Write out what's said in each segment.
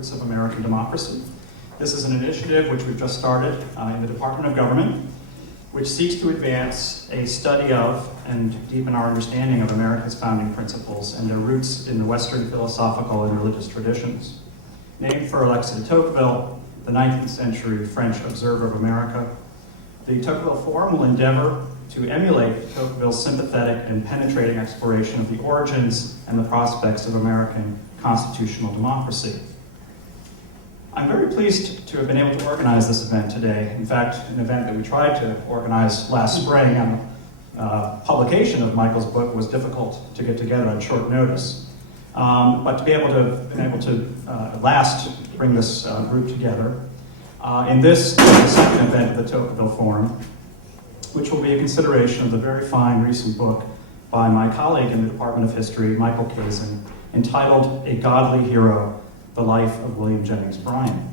Roots of American Democracy. This is an initiative which we've just started in the Department of Government, which seeks to advance a study of and deepen our understanding of America's founding principles and their roots in the Western philosophical and religious traditions. Named for Alexis de Tocqueville, the 19th century French observer of America, the Tocqueville Forum will endeavor to emulate Tocqueville's sympathetic and penetrating exploration of the origins and the prospects of American constitutional democracy. I'm very pleased to have been able to organize this event today. In fact, an event that we tried to organize last spring, and publication of Michael's book was difficult to get together on short notice. But to be able to at last bring this group together in this the second event of the Tocqueville Forum, which will be a consideration of the very fine recent book by my colleague in the Department of History, Michael Kazin, entitled A Godly Hero, The Life of William Jennings Bryan.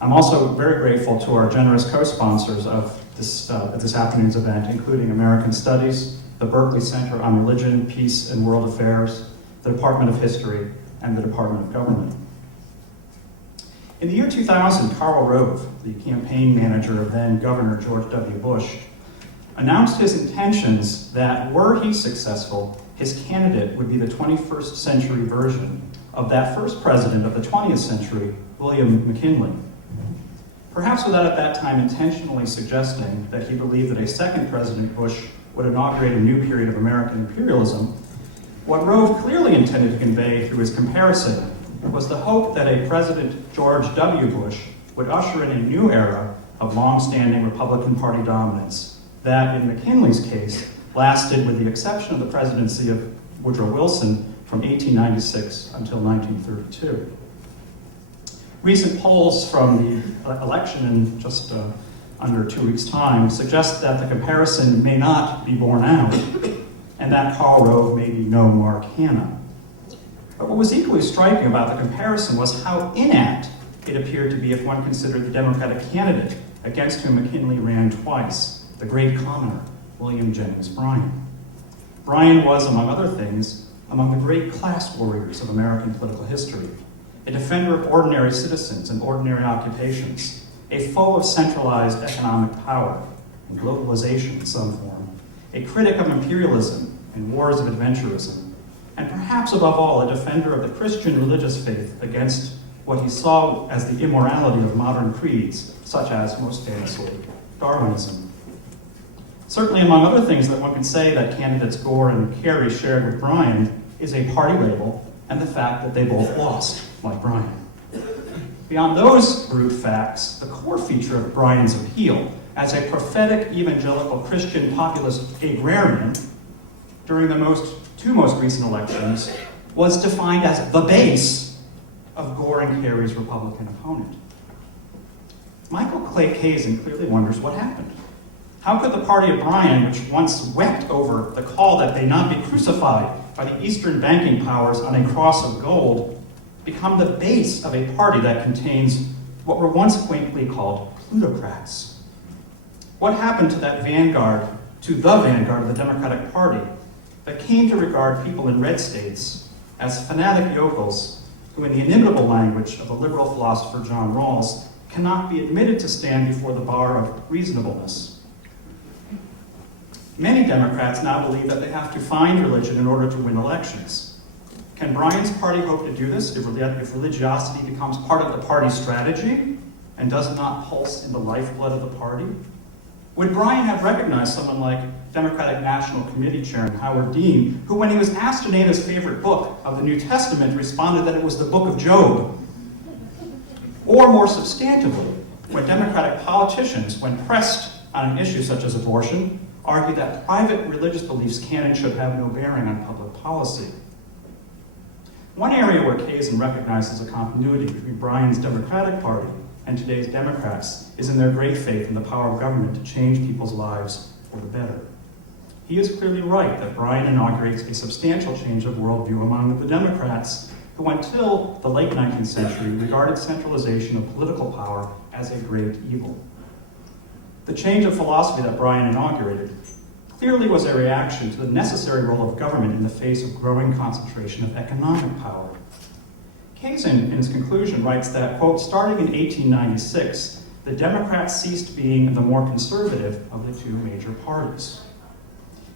I'm also very grateful to our generous co-sponsors of this afternoon's event, including American Studies, the Berkley Center on Religion, Peace, and World Affairs, the Department of History, and the Department of Government. In the year 2000, Karl Rove, the campaign manager of then Governor George W. Bush, announced his intentions that, were he successful, his candidate would be the 21st century version of that first president of the 20th century, William McKinley. Perhaps without at that time intentionally suggesting that he believed that a second President Bush would inaugurate a new period of American imperialism, what Rove clearly intended to convey through his comparison was the hope that a President George W. Bush would usher in a new era of long-standing Republican Party dominance that, in McKinley's case, lasted, with the exception of the presidency of Woodrow Wilson, from 1896 until 1932. Recent polls from the election in just under 2 weeks' time suggest that the comparison may not be borne out, and that Karl Rove may be no Mark Hanna. But what was equally striking about the comparison was how inapt it appeared to be if one considered the Democratic candidate against whom McKinley ran twice, the great commoner, William Jennings Bryan. Bryan was, among other things, among the great class warriors of American political history, a defender of ordinary citizens and ordinary occupations, a foe of centralized economic power and globalization in some form, a critic of imperialism and wars of adventurism, and perhaps above all, a defender of the Christian religious faith against what he saw as the immorality of modern creeds, such as, most famously, Darwinism. Certainly, among other things that one can say that candidates Gore and Kerry shared with Bryan is a party label and the fact that they both lost, like Bryan. Beyond those brute facts, the core feature of Bryan's appeal as a prophetic evangelical Christian populist agrarian during the two most recent elections was defined as the base of Gore and Kerry's Republican opponent. Michael Kazin clearly wonders what happened. How could the party of Bryan, which once wept over the call that they not be crucified by the Eastern banking powers on a cross of gold, become the base of a party that contains what were once quaintly called plutocrats? What happened to that vanguard, to the vanguard of the Democratic Party, that came to regard people in red states as fanatic yokels who, in the inimitable language of the liberal philosopher John Rawls, cannot be admitted to stand before the bar of reasonableness? Many Democrats now believe that they have to find religion in order to win elections. Can Bryan's party hope to do this if religiosity becomes part of the party's strategy and does not pulse in the lifeblood of the party? Would Bryan have recognized someone like Democratic National Committee Chairman Howard Dean, who, when he was asked to name his favorite book of the New Testament, responded that it was the book of Job? Or more substantively, when Democratic politicians, when pressed on an issue such as abortion, argue that private religious beliefs can and should have no bearing on public policy? One area where Kazin recognizes a continuity between Bryan's Democratic Party and today's Democrats is in their great faith in the power of government to change people's lives for the better. He is clearly right that Bryan inaugurates a substantial change of worldview among the Democrats, who until the late 19th century regarded centralization of political power as a great evil. The change of philosophy that Bryan inaugurated clearly was a reaction to the necessary role of government in the face of growing concentration of economic power. Kazin, in his conclusion, writes that, quote, starting in 1896, the Democrats ceased being the more conservative of the two major parties.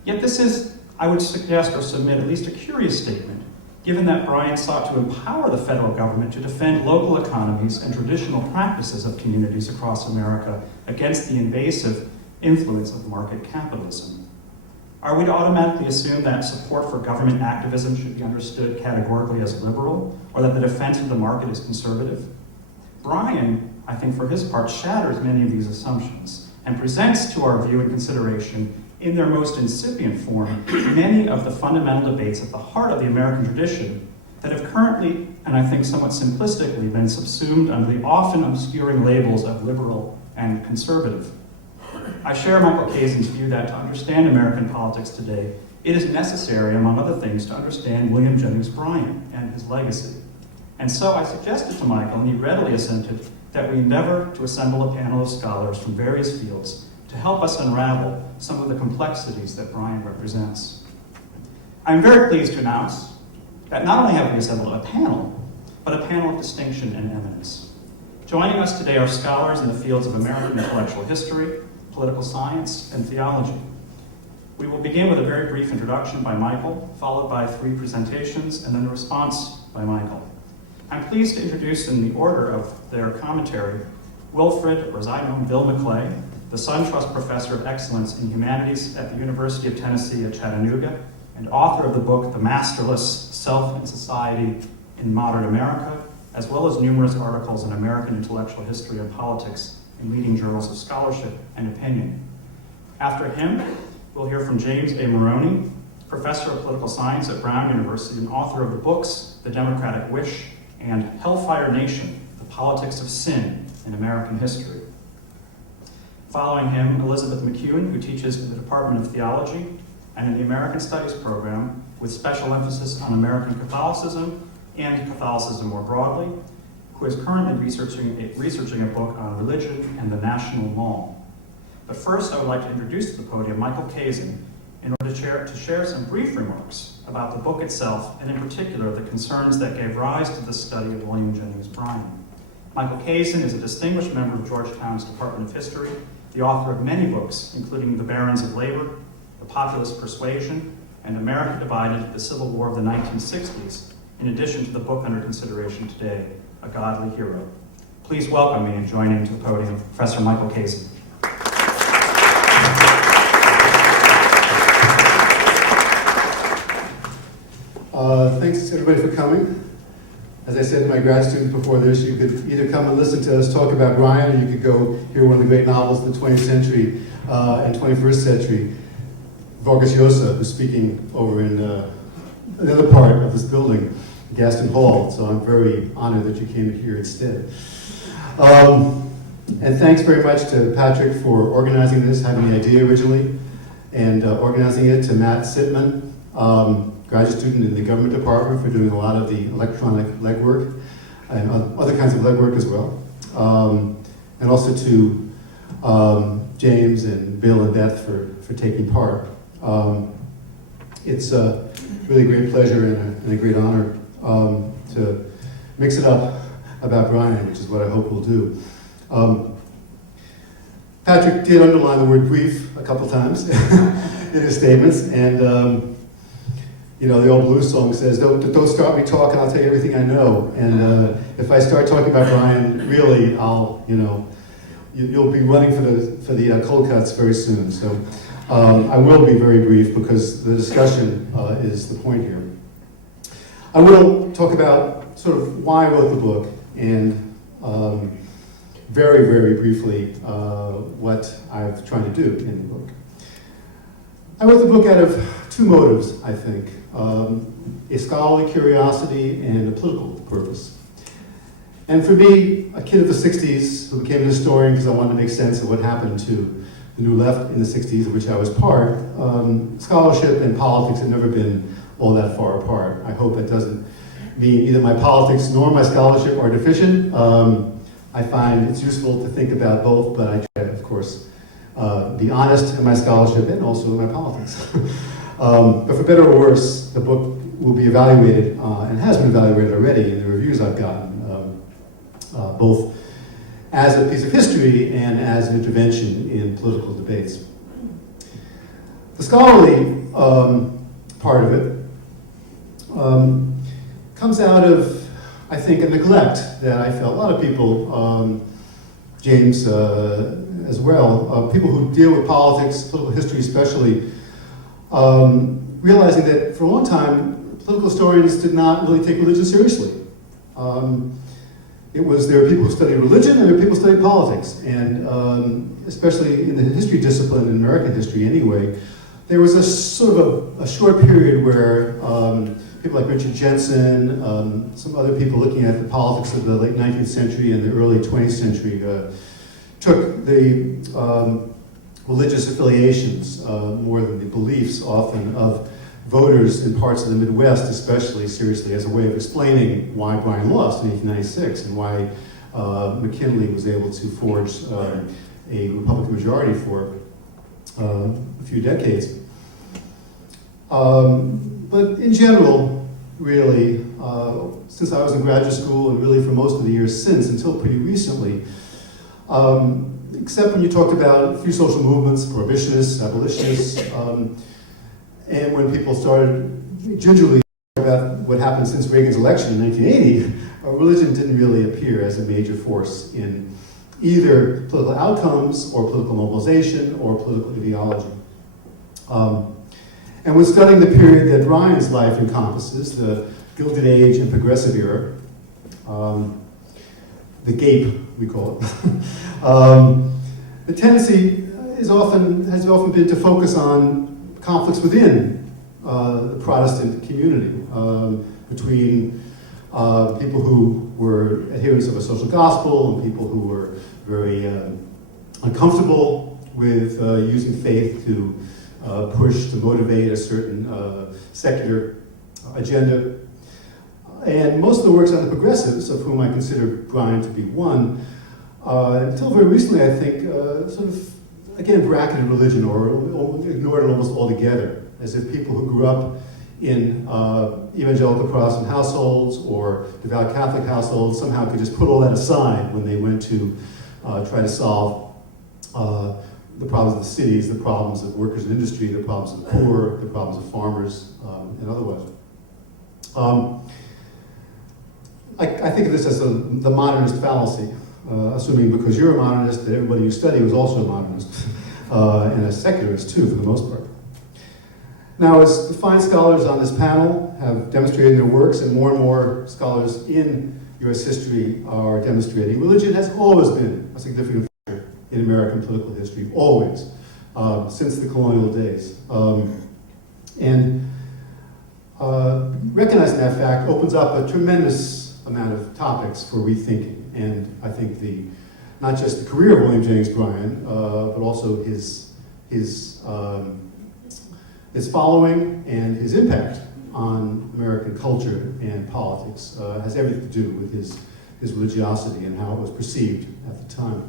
Yet this is, I would suggest or submit, at least a curious statement, given that Bryan sought to empower the federal government to defend local economies and traditional practices of communities across America against the invasive influence of market capitalism. Are we to automatically assume that support for government activism should be understood categorically as liberal, or that the defense of the market is conservative? Bryan, I think for his part, shatters many of these assumptions and presents to our view and consideration in their most incipient form many of the fundamental debates at the heart of the American tradition that have currently, and I think somewhat simplistically, been subsumed under the often obscuring labels of liberal and conservative. I share Michael Kazin's view that to understand American politics today, it is necessary, among other things, to understand William Jennings Bryan and his legacy. And so I suggested to Michael, and he readily assented, that we endeavor to assemble a panel of scholars from various fields to help us unravel some of the complexities that Bryan represents. I'm very pleased to announce that not only have we assembled a panel, but a panel of distinction and eminence. Joining us today are scholars in the fields of American intellectual history, political science, and theology. We will begin with a very brief introduction by Michael, followed by 3 presentations, and then a response by Michael. I'm pleased to introduce in the order of their commentary, Wilfred, or as I know him, Bill McClay, the SunTrust Professor of Excellence in Humanities at the University of Tennessee at Chattanooga, and author of the book, The Masterless Self and Society in Modern America, as well as numerous articles in American intellectual history and politics in leading journals of scholarship and opinion. After him, we'll hear from James A. Morone, Professor of Political Science at Brown University and author of the books, The Democratic Wish and Hellfire Nation, The Politics of Sin in American History. Following him, Elizabeth McEwen, who teaches in the Department of Theology and in the American Studies program with special emphasis on American Catholicism and Catholicism more broadly, who is currently researching a book on religion and the national mall. But first, I would like to introduce to the podium Michael Kazin in order to share some brief remarks about the book itself, and in particular, the concerns that gave rise to the study of William Jennings Bryan. Michael Kazin is a distinguished member of Georgetown's Department of History, the author of many books, including The Barons of Labor, The Populist Persuasion, and America Divided, the Civil War of the 1960s, in addition to the book under consideration today, A Godly Hero. Please welcome me and join in to the podium, Professor Michael Kazin. Thanks everybody for coming. As I said to my grad students before this, you could either come and listen to us talk about Bryan, or you could go hear one of the great novels of the 20th century and 21st century, Vargas Llosa, who's speaking over in another part of this building, Gaston Hall. So I'm very honored that you came here instead. And thanks very much to Patrick for organizing this, having the idea originally, and organizing it, to Matt Sitman, graduate student in the government department, for doing a lot of the electronic legwork and other kinds of legwork as well. And also to James and Bill and Beth for taking part. It's a really great pleasure and a great honor to mix it up about Bryan, which is what I hope we'll do. Patrick did underline the word brief a couple times in his statements, and you know, the old blues song says, don't start me talking, I'll tell you everything I know. And if I start talking about Bryan, really, you'll be running for the cold cuts very soon. So I will be very brief because the discussion is the point here. I will talk about sort of why I wrote the book, and very, very briefly what I've tried to do in the book. I wrote the book out of 2 motives, I think. A scholarly curiosity and a political purpose. And for me, a kid of the 60s who became a historian because I wanted to make sense of what happened to the New Left in the 60s, of which I was part, scholarship and politics have never been all that far apart. I hope that doesn't mean either my politics nor my scholarship are deficient. I find it's useful to think about both, but I try to, of course, be honest in my scholarship and also in my politics. But for better or worse, the book will be evaluated, and has been evaluated already in the review years I've gotten, both as a piece of history and as an intervention in political debates. The scholarly part of it comes out of, I think, a neglect that I felt. A lot of people, James as well, people who deal with politics, political history especially, realizing that for a long time, political historians did not really take religion seriously. There were people who studied religion and there were people who studied politics. And especially in the history discipline, in American history anyway, there was a sort of a short period where people like Richard Jensen, some other people looking at the politics of the late 19th century and the early 20th century took the religious affiliations more than the beliefs often of voters in parts of the Midwest especially seriously as a way of explaining why Bryan lost in 1896 and why McKinley was able to forge a Republican majority for a few decades. But in general, really, since I was in graduate school and really for most of the years since, until pretty recently, except when you talked about free social movements, prohibitionists, abolitionists, and when people started gingerly about what happened since Reagan's election in 1980, religion didn't really appear as a major force in either political outcomes or political mobilization or political ideology. And when studying the period that Bryan's life encompasses, the Gilded Age and Progressive Era, the GAPE, we call it, the tendency has often been to focus on conflicts within the Protestant community between people who were adherents of a social gospel and people who were very uncomfortable with using faith to push, to motivate a certain secular agenda. And most of the works on the progressives, of whom I consider Bryan to be one, until very recently, I think, sort of, again, bracketed religion or ignored it almost altogether, as if people who grew up in evangelical Protestant households or devout Catholic households somehow could just put all that aside when they went to try to solve the problems of the cities, the problems of workers in industry, the problems of the poor, the problems of farmers, and otherwise. I think of this as the modernist fallacy, assuming because you're a modernist that everybody you study was also a modernist, and a secularist too, for the most part. Now, as the fine scholars on this panel have demonstrated in their works, and more scholars in U.S. history are demonstrating, religion has always been a significant factor in American political history, always, since the colonial days. Recognizing that fact opens up a tremendous amount of topics for rethinking. And I think not just the career of William Jennings Bryan, but also his following and his impact on American culture and politics has everything to do with his religiosity and how it was perceived at the time.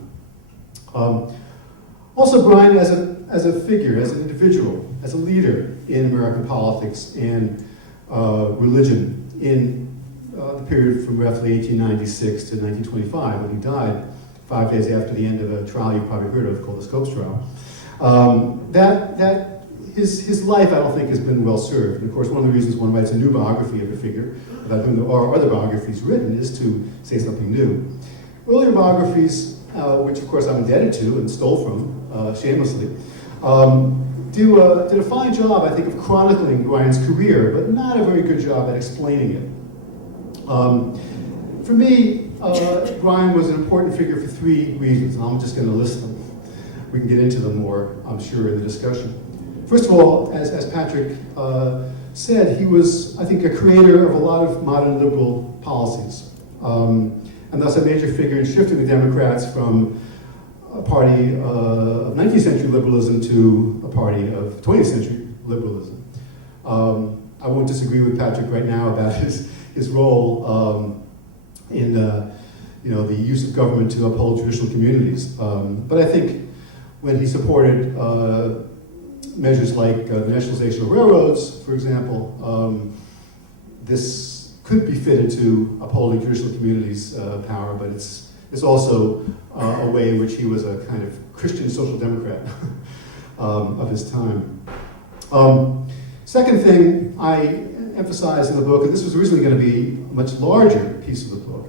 Also, Bryan as a figure, as an individual, as a leader in American politics and religion in the period from roughly 1896 to 1925, when he died 5 days after the end of a trial you probably heard of called the Scopes trial. His life, I don't think, has been well served. And of course, one of the reasons one writes a new biography of a figure, about whom there are other biographies written, is to say something new. Earlier biographies, which of course I'm indebted to and stole from shamelessly, did a fine job, I think, of chronicling Bryan's career, but not a very good job at explaining it. For me, Bryan was an important figure for 3 reasons, and I'm just going to list them. We can get into them more, I'm sure, in the discussion. First of all, as Patrick said, he was, I think, a creator of a lot of modern liberal policies, and thus a major figure in shifting the Democrats from a party of 19th century liberalism to a party of 20th century liberalism. I won't disagree with Patrick right now about his role in the use of government to uphold traditional communities. But I think when he supported measures like the nationalization of railroads, for example, this could be fitted to upholding traditional communities' power, but it's also a way in which he was a kind of Christian social democrat of his time. Second thing I emphasize in the book, and this was originally going to be a much larger piece of the book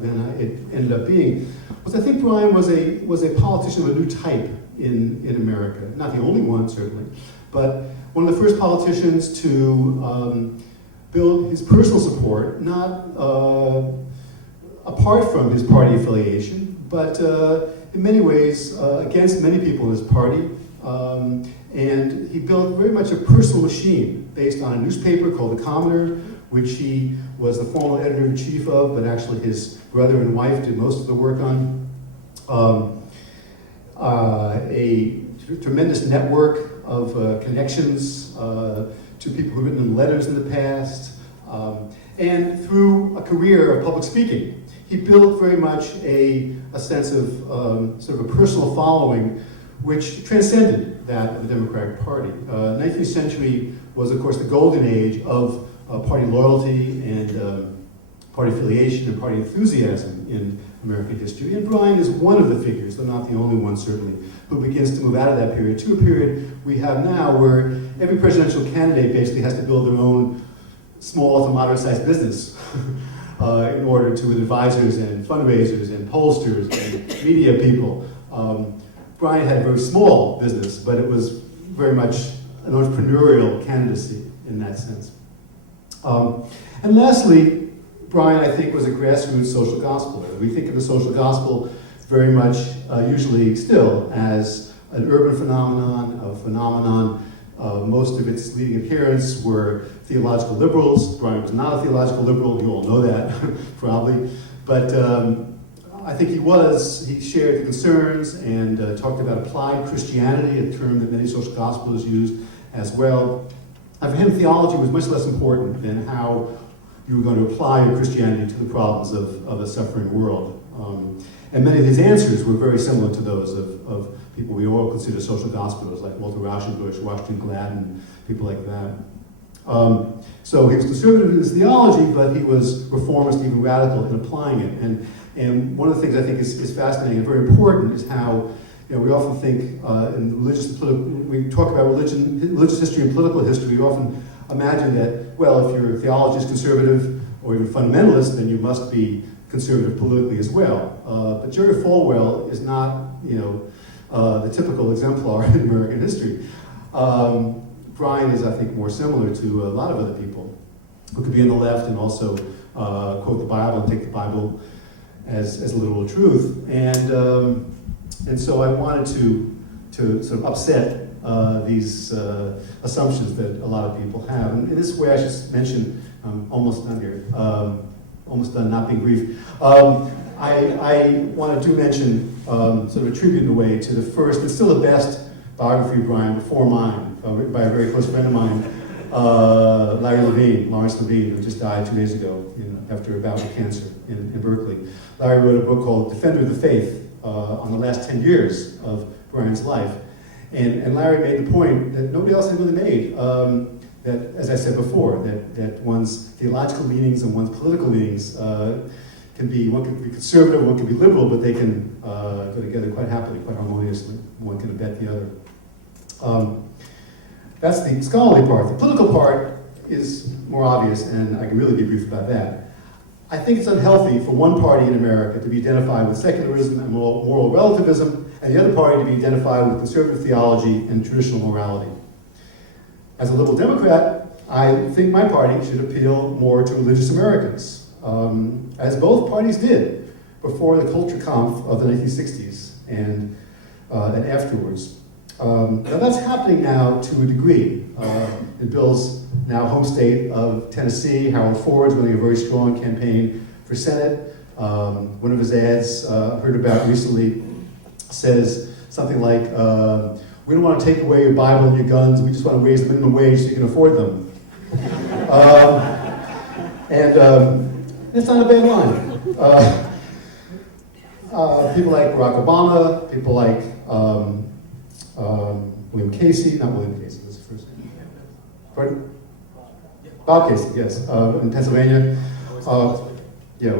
than it ended up being, was I think Bryan was a politician of a new type in America. Not the only one, certainly, but one of the first politicians to build his personal support, not apart from his party affiliation, but in many ways against many people in his party. And he built very much a personal machine based on a newspaper called The Commoner, which he was the former editor-in-chief of, but actually his brother and wife did most of the work on. A tremendous network of connections to people who've written him letters in the past, and through a career of public speaking. He built very much a sense of sort of a personal following which transcended that of the Democratic Party. 19th century was, of course, the golden age of party loyalty and party affiliation and party enthusiasm in American history. And Bryan is one of the figures, though not the only one certainly, who begins to move out of that period to a period we have now where every presidential candidate basically has to build their own small to moderate-sized business in order to, with advisors and fundraisers and pollsters and media people. Bryan had a very small business, but it was very much an entrepreneurial candidacy in that sense. And lastly, Bryan, I think, was a grassroots social gospeler. We think of the social gospel very much, usually still, as an urban phenomenon, a phenomenon. Most of its leading adherents were theological liberals. Bryan was not a theological liberal, you all know that, probably. But I think he shared the concerns and talked about applied Christianity, a term that many social gospelers used as well. And for him, theology was much less important than how you were going to apply your Christianity to the problems of a suffering world. And many of these answers were very similar to those of people we all consider social gospelers, like Walter Rauschenbusch, Washington Gladden, people like that. So he was conservative in his theology, but he was reformist, even radical in applying it. And one of the things I think is fascinating and very important is how, we often think in we talk about religious history and political history, we often imagine that, well, if your theology is conservative or even fundamentalist, then you must be conservative politically as well. But Jerry Falwell is not, the typical exemplar in American history. Bryan is, I think, more similar to a lot of other people who could be on the left and also quote the Bible and take the Bible as a literal truth. And so I wanted to sort of upset these assumptions that a lot of people have. And in this way, I should mention, I'm almost done here, almost done not being brief. I wanted to mention sort of a tribute in a way to the first and still the best biography of Bryan before mine, written by a very close friend of mine, Lawrence Levine, who just died 2 days ago after a bout with cancer in Berkeley. Larry wrote a book called Defender of the Faith on the last 10 years of Bryan's life. And Larry made the point that nobody else had really made, that, as I said before, that one's theological leanings and one's political leanings one can be conservative, one can be liberal, but they can go together quite happily, quite harmoniously. One can abet the other. That's the scholarly part. The political part is more obvious, and I can really be brief about that. I think it's unhealthy for one party in America to be identified with secularism and moral relativism, and the other party to be identified with conservative theology and traditional morality. As a liberal Democrat, I think my party should appeal more to religious Americans, as both parties did before the culture Kampf of the 1960s and afterwards. Now that's happening now to a degree. In Bill's now home state of Tennessee, Harold Ford's running a very strong campaign for Senate. One of his ads I heard about recently says something like, we don't want to take away your Bible and your guns, we just want to raise the minimum wage so you can afford them. It's not a bad line. People like Barack Obama, people like William Casey, not William Casey, that's the first name. Pardon? Bob Casey, yes, in Pennsylvania. Yeah,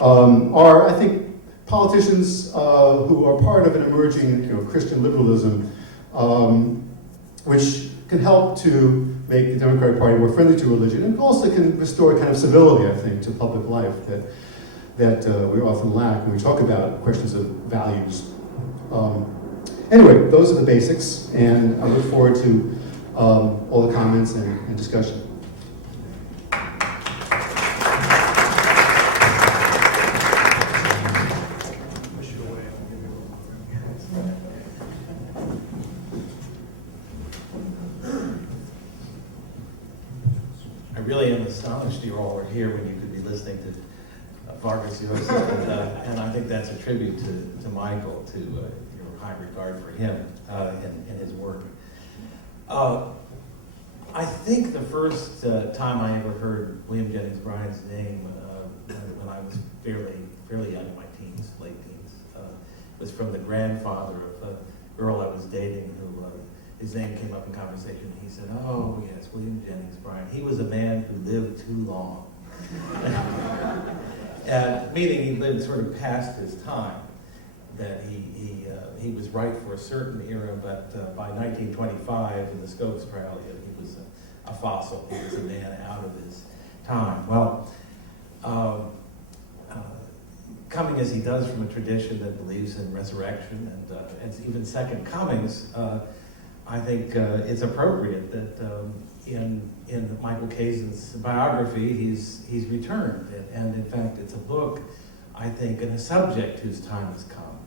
are, I think, politicians who are part of an emerging, Christian liberalism, which can help to make the Democratic Party more friendly to religion, and also can restore a kind of civility, I think, to public life that we often lack when we talk about questions of values. Anyway, those are the basics, and I look forward to all the comments and discussion. I really am astonished you all are here when you could be listening to Vargas Llosa, and I think that's a tribute to Michael, to your high regard for him and his work. I think the first time I ever heard William Jennings Bryan's name when I was fairly young, in my teens, late teens, was from the grandfather of a girl I was dating who his name came up in conversation. He said, "Oh yes, William Jennings Bryan. He was a man who lived too long." And meaning he lived sort of past his time. That he was right for a certain era, but by 1925 in the Scopes trial, he was a fossil. He was a man out of his time. Well, coming as he does from a tradition that believes in resurrection and even second comings, I think it's appropriate that in Michael Kazin's biography, he's returned, and in fact, it's a book, I think, and a subject whose time has come.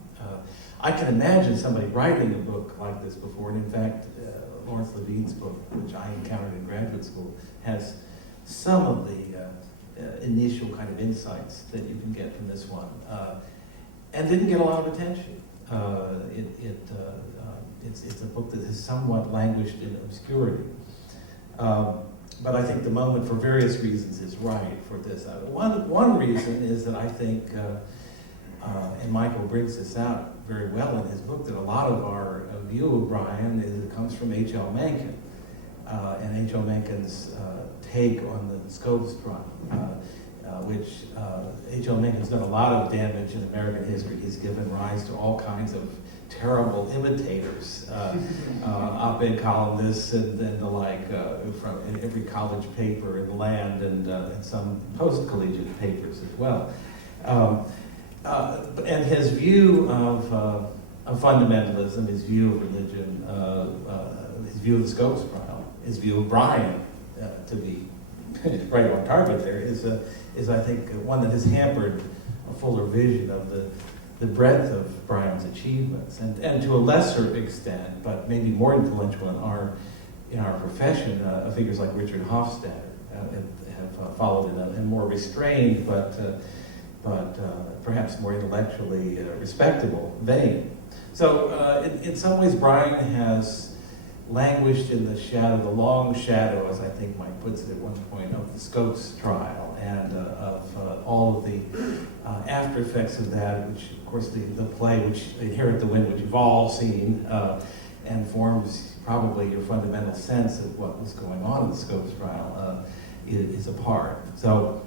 I can imagine somebody writing a book like this before, and in fact, Lawrence Levine's book, which I encountered in graduate school, has some of the initial kind of insights that you can get from this one, and didn't get a lot of attention. It's a book that has somewhat languished in obscurity. But I think the moment, for various reasons, is right for this. One reason is that I think, and Michael brings this out very well in his book, that a lot of our view of Bryan comes from H.L. Mencken, and H.L. Mencken's take on the Scopes trial, which H.L. Mencken's done a lot of damage in American history. He's given rise to all kinds of terrible imitators, op-ed columnists and the like, from every college paper in the land and some post-collegiate papers as well. And his view of fundamentalism, his view of religion, his view of the Scopes trial, his view of Bryan, to be right on target there, is I think one that has hampered a fuller vision of the breadth of Bryan's achievements, and to a lesser extent, but maybe more influential in our profession, figures like Richard Hofstadter have followed in a more restrained but perhaps more intellectually respectable vein. So in some ways, Bryan has languished in the shadow, the long shadow, as I think Mike puts it at one point, of the Scopes trial and of all of the after effects of that, which of course the play, which Inherit the Wind, which you've all seen, and forms probably your fundamental sense of what was going on in the Scopes trial, is a part. So,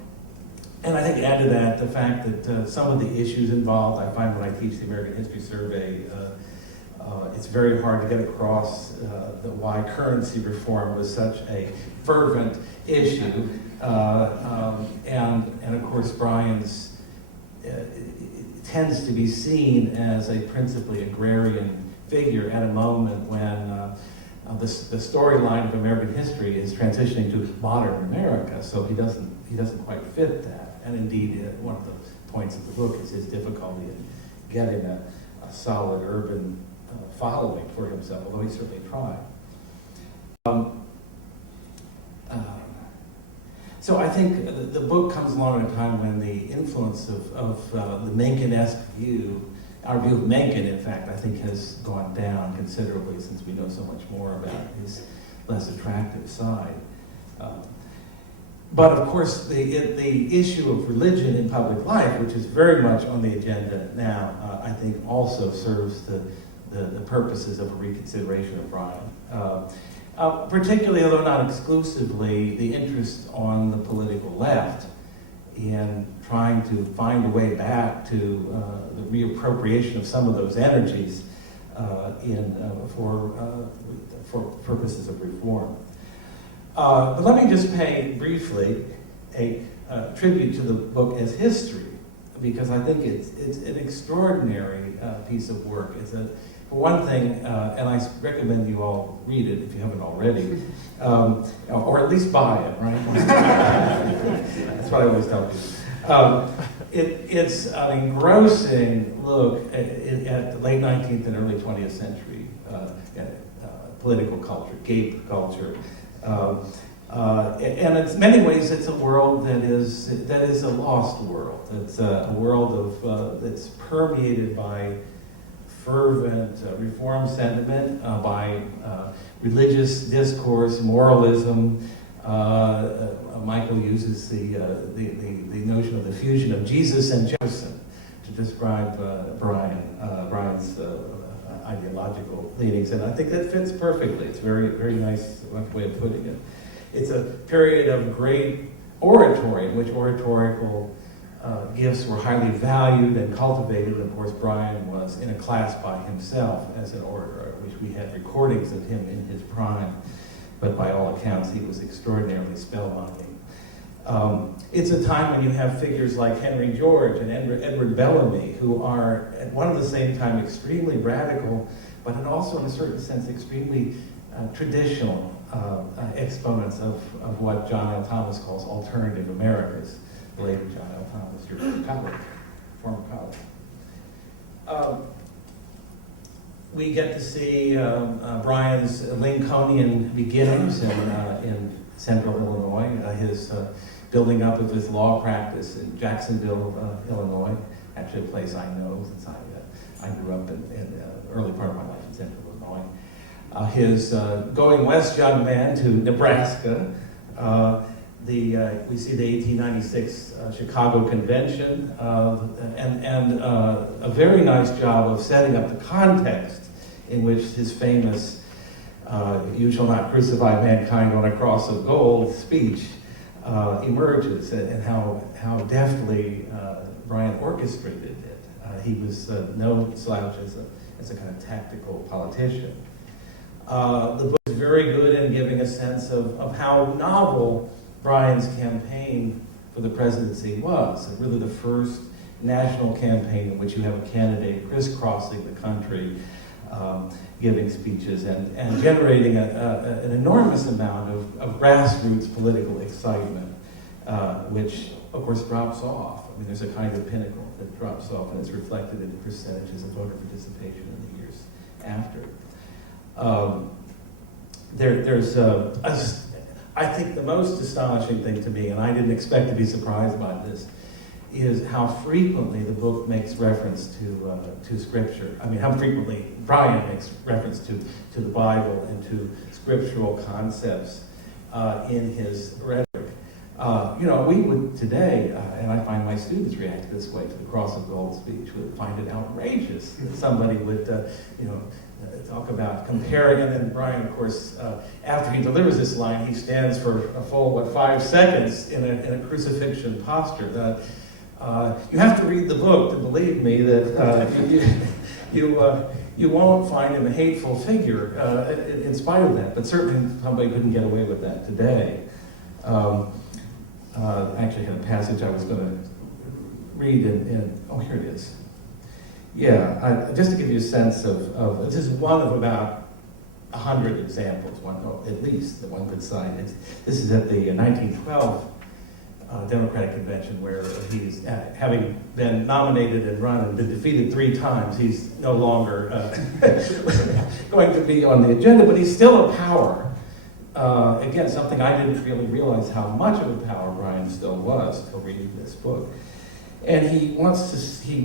and I think add to that the fact that some of the issues involved, I find when I teach the American History Survey, it's very hard to get across why currency reform was such a fervent issue. And of course, Bryan's tends to be seen as a principally agrarian figure at a moment when the storyline of American history is transitioning to modern America. So he doesn't quite fit that. And indeed, one of the points of the book is his difficulty in getting a solid urban following for himself, although he certainly tried. So I think the book comes along at a time when the influence of the Mencken-esque view, our view of Mencken, in fact, I think has gone down considerably since we know so much more about his less attractive side. But of course, the issue of religion in public life, which is very much on the agenda now, I think also serves the purposes of a reconsideration of Bryan. particularly, although not exclusively, the interest on the political left in trying to find a way back to the reappropriation of some of those energies for purposes of reform. But let me just pay briefly a tribute to the book as history, because I think it's an extraordinary piece of work. For one thing, and I recommend you all read it if you haven't already, or at least buy it, right? That's what I always tell people. It's an engrossing look at the late 19th and early 20th century political culture, gape culture. And in many ways, it's a world that is a lost world. It's a world of that's permeated by fervent reform sentiment, by religious discourse, moralism. Michael uses the notion of the fusion of Jesus and Jefferson to describe Bryan's ideological leanings, and I think that fits perfectly. It's a very nice way of putting it. It's a period of great oratory in which oratorical gifts were highly valued and cultivated. Of course, Bryan was in a class by himself as an orator, which we had recordings of him in his prime, but by all accounts, he was extraordinarily spellbinding. It's a time when you have figures like Henry George and Edward Bellamy, who are at one and the same time extremely radical, but also in a certain sense extremely traditional exponents of what John L. Thomas calls alternative Americas. The later John L. Thomas, your colleague, former colleague. We get to see Bryan's Lincolnian beginnings in central Illinois, his building up of his law practice in Jacksonville, Illinois, actually a place I know since I grew up in the early part of my life in central Illinois. His going west young man to Nebraska. We see the 1896 Chicago Convention, and a very nice job of setting up the context in which his famous "You shall not crucify mankind on a cross of gold" speech emerges, and how deftly Bryan orchestrated it. He was no slouch as a kind of tactical politician. The book is very good in giving a sense of how novel Bryan's campaign for the presidency was. Really the first national campaign in which you have a candidate crisscrossing the country, giving speeches and generating an enormous amount of grassroots political excitement, which of course drops off. I mean, there's a kind of pinnacle that drops off, and it's reflected in the percentages of voter participation in the years after. I think the most astonishing thing to me, and I didn't expect to be surprised by this, is how frequently the book makes reference to Scripture. I mean, how frequently Bryan makes reference to the Bible and to scriptural concepts in his rhetoric. We would today, and I find my students react this way to the Cross of Gold speech, would find it outrageous that somebody would, talk about comparing, and then Bryan, of course, after he delivers this line, he stands for a full, 5 seconds in a crucifixion posture. You have to read the book to believe me that you won't find him a hateful figure in spite of that, but certainly somebody couldn't get away with that today. I actually had a passage I was going to read here it is. Yeah, just to give you a sense of this is one of about 100 examples, at least, that one could cite. This is at the 1912 Democratic Convention, where he's, having been nominated and run and been defeated 3 times, he's no longer going to be on the agenda, but he's still a power. Again, something I didn't really realize how much of a power Bryan still was until reading this book. And he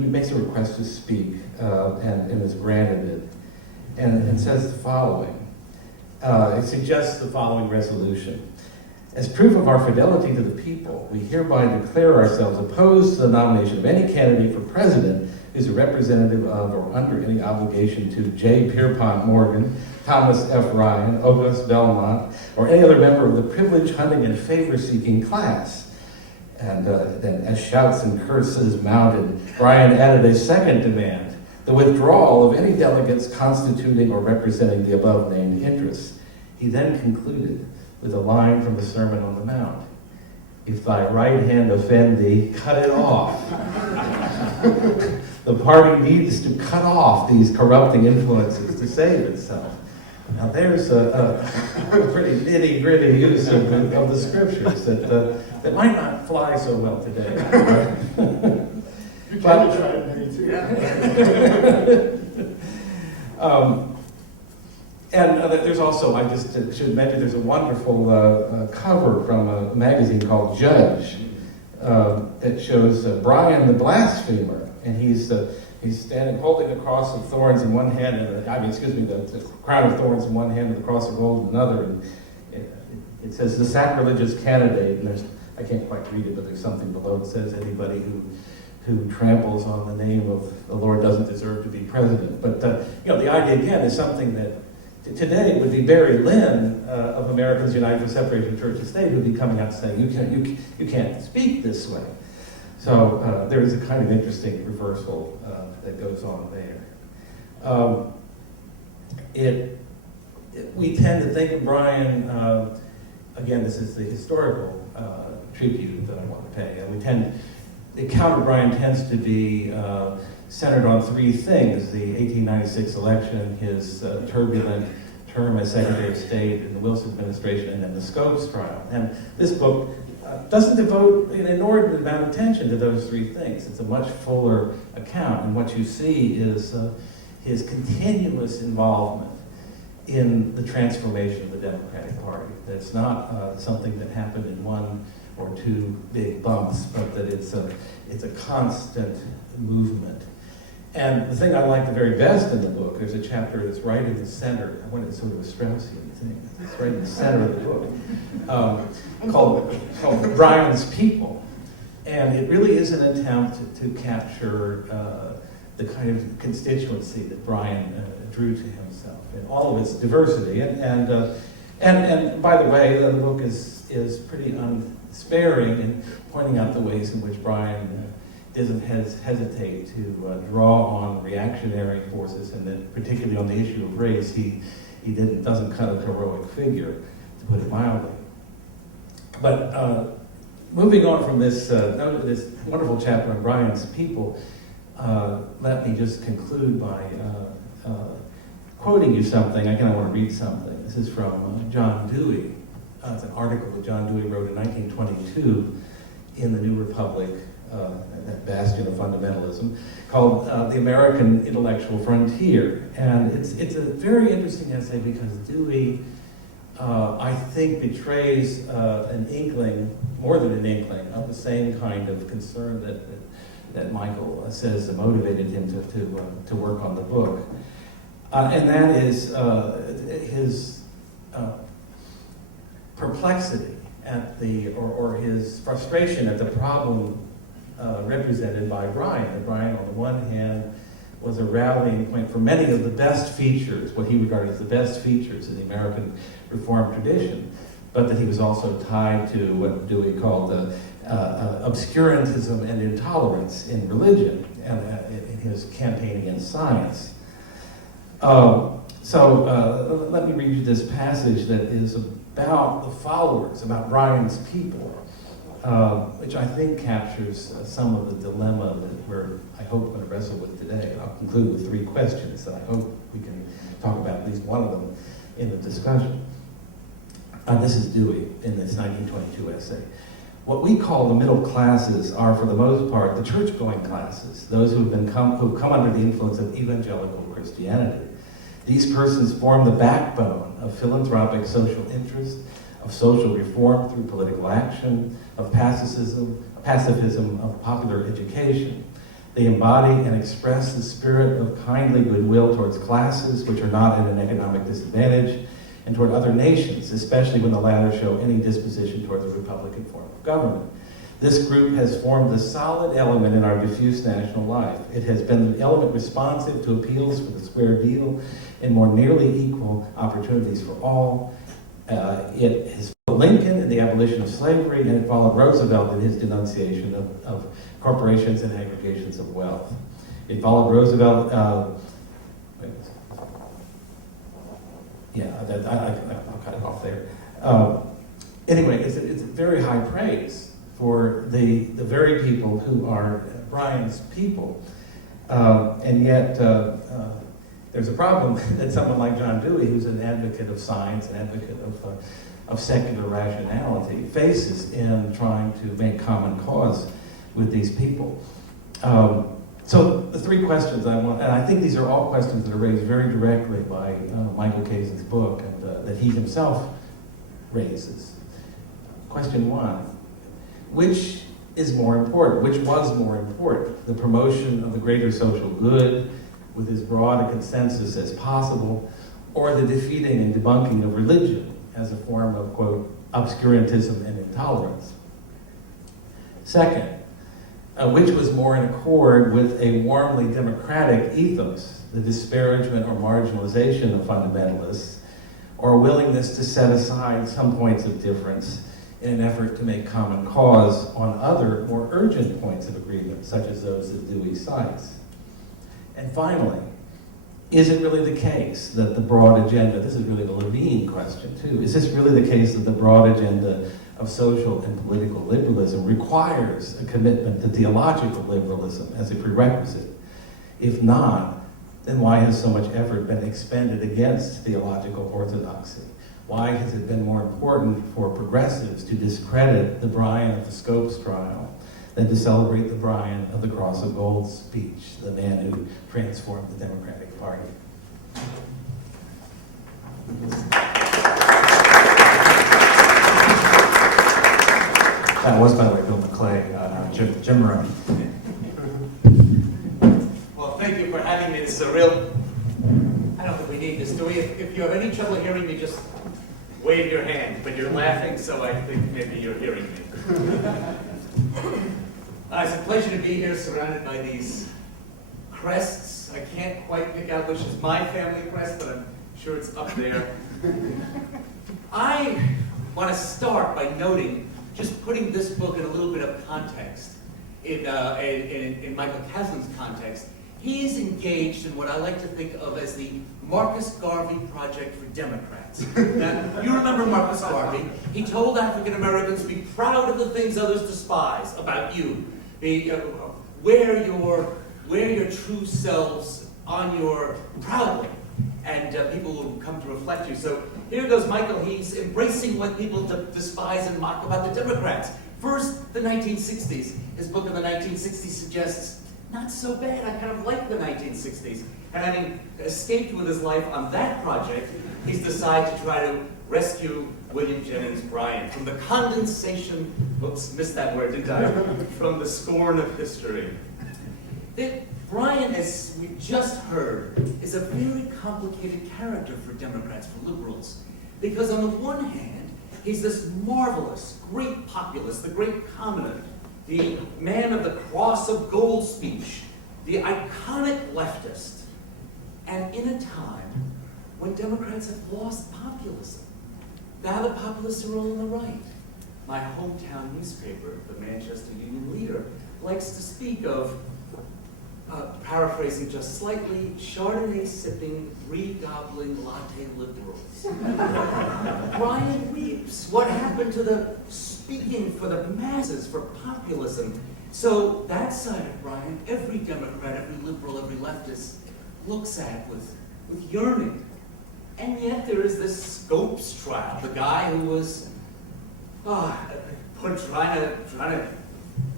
makes a request to speak, and is granted it, and says the following. It suggests the following resolution. As proof of our fidelity to the people, we hereby declare ourselves opposed to the nomination of any candidate for president who is a representative of or under any obligation to J. Pierpont Morgan, Thomas F. Ryan, Auguste Belmont, or any other member of the privilege-hunting and favor-seeking class. And then, as shouts and curses mounted, Bryan added a second demand, the withdrawal of any delegates constituting or representing the above-named interests. He then concluded with a line from the Sermon on the Mount: "If thy right hand offend thee, cut it off." The party needs to cut off these corrupting influences to save itself. Now there's a pretty nitty-gritty use of the scriptures that might not fly so well today. You can try it many too. And there's also, I just should mention, there's a wonderful cover from a magazine called Judge that shows Bryan the blasphemer, and he's standing holding the cross of thorns in one hand, and the crown of thorns in one hand and the cross of gold in another. And it says the sacrilegious candidate, and I can't quite read it, but there's something below that says anybody who tramples on the name of the Lord doesn't deserve to be president. But the idea again is something that today would be Barry Lynn of Americans United for Separation of Church and State, who'd be coming out saying you can't speak this way. So there is a kind of interesting reversal that goes on there. We tend to think of Bryan, again, this is the historical tribute that I want to pay. The account of Bryan tends to be centered on three things: the 1896 election, his turbulent term as Secretary of State in the Wilson administration, and then the Scopes trial. And this book doesn't devote an inordinate amount of attention to those three things. It's a much fuller account, and what you see is his continuous involvement in the transformation of the Democratic Party. That's not something that happened in one or two big bumps, but that it's a constant movement. And the thing I like the very best in the book, there's a chapter that's right in the center. I wanted sort of a Straussian thing. It's right in the center of the book, called Bryan's People. And it really is an attempt to capture the kind of constituency that Bryan drew to himself in all of its diversity. And by the way, the book is pretty unsparing in pointing out the ways in which Bryan doesn't hesitate to draw on reactionary forces, and then particularly on the issue of race, he doesn't cut a heroic figure, to put it mildly. But moving on from this wonderful chapter on Bryan's People, let me just conclude by quoting you something. I want to read something. This is from John Dewey. It's an article that John Dewey wrote in 1922 in the New Republic, that bastion of fundamentalism, called The American Intellectual Frontier. And it's a very interesting essay because Dewey, I think, betrays an inkling, more than an inkling, of the same kind of concern that Michael says motivated him to work on the book. And that is his perplexity at or his frustration at the problem represented by Bryan. That Bryan, on the one hand, was a rallying point for many of the best features, what he regarded as the best features in the American Reformed tradition, but that he was also tied to what Dewey called obscurantism and intolerance in religion and in his campaign against science. So let me read you this passage that is about the followers, about Bryan's people, which I think captures some of the dilemma that we're, I hope, going to wrestle with today. And I'll conclude with three questions that I hope we can talk about at least one of them in the discussion. This is Dewey in this 1922 essay. What we call the middle classes are, for the most part, the church-going classes, those who've come under the influence of evangelical Christianity. These persons form the backbone of philanthropic social interest, of social reform through political action, of pacifism, of popular education. They embody and express the spirit of kindly goodwill towards classes which are not at an economic disadvantage, and toward other nations, especially when the latter show any disposition toward the Republican form of government. This group has formed a solid element in our diffuse national life. It has been the element responsive to appeals for the square deal and more nearly equal opportunities for all. It has followed Lincoln in the abolition of slavery, and it followed Roosevelt in his denunciation of corporations and aggregations of wealth. It followed Roosevelt, I'll cut it off there. Anyway, it's very high praise for the very people who are Bryan's people. And yet, there's a problem that someone like John Dewey, who's an advocate of science, an advocate of secular rationality, faces in trying to make common cause with these people. So the three questions I want, and I think these are all questions that are raised very directly by Michael Kazin's book, and that he himself raises. Question one, which is more important? Which was more important? The promotion of the greater social good with as broad a consensus as possible, or the defeating and debunking of religion as a form of, quote, obscurantism and intolerance? Second, which was more in accord with a warmly democratic ethos, the disparagement or marginalization of fundamentalists, or a willingness to set aside some points of difference in an effort to make common cause on other, more urgent points of agreement, such as those that Dewey cites? And finally, is it really the case that the broad agenda, this is really the Levine question too, is this really the case that the broad agenda of social and political liberalism requires a commitment to theological liberalism as a prerequisite? If not, then why has so much effort been expended against theological orthodoxy? Why has it been more important for progressives to discredit the Bryan of the Scopes trial than to celebrate the Bryan of the Cross of Gold speech, the man who transformed the Democratic Party? That was, by the way, Bill McClay, Jim Morone. Well, thank you for having me. This is a real, I don't think we need this, do we? If you have any trouble hearing me, just wave your hand. But you're laughing, so I think maybe you're hearing me. It's a pleasure to be here surrounded by these crests. I can't quite pick out which is my family crest, but I'm sure it's up there. I want to start by noting, just putting this book in a little bit of context, in Michael Kazin's context. He's engaged in what I like to think of as the Marcus Garvey Project for Democrats. Now, you remember Marcus Garvey. He told African Americans, be proud of the things others despise about you. Wear your true selves on your proudly, and people will come to reflect you. So here goes Michael. He's embracing what people despise and mock about the Democrats. First, the 1960s. His book of the 1960s suggests, not so bad, I kind of like the 1960s. And having escaped with his life on that project, he's decided to try to rescue William Jennings Bryan from the condensation, whoops, missed that word, didn't I? From the scorn of history. Bryan, as we just heard, is a very complicated character for Democrats, for liberals. Because on the one hand, he's this marvelous, great populist, the great commoner, the man of the Cross of Gold speech, the iconic leftist. And in a time when Democrats have lost populism, now the populists are all on the right. My hometown newspaper, the Manchester Union Leader, likes to speak of, paraphrasing just slightly, Chardonnay-sipping, re-gobbling latte liberals. Bryan weeps. What happened to the speaking for the masses, for populism? So that side of Bryan, every Democrat, every liberal, every leftist looks at with yearning. And yet there is this Scopes trial, the guy who was trying to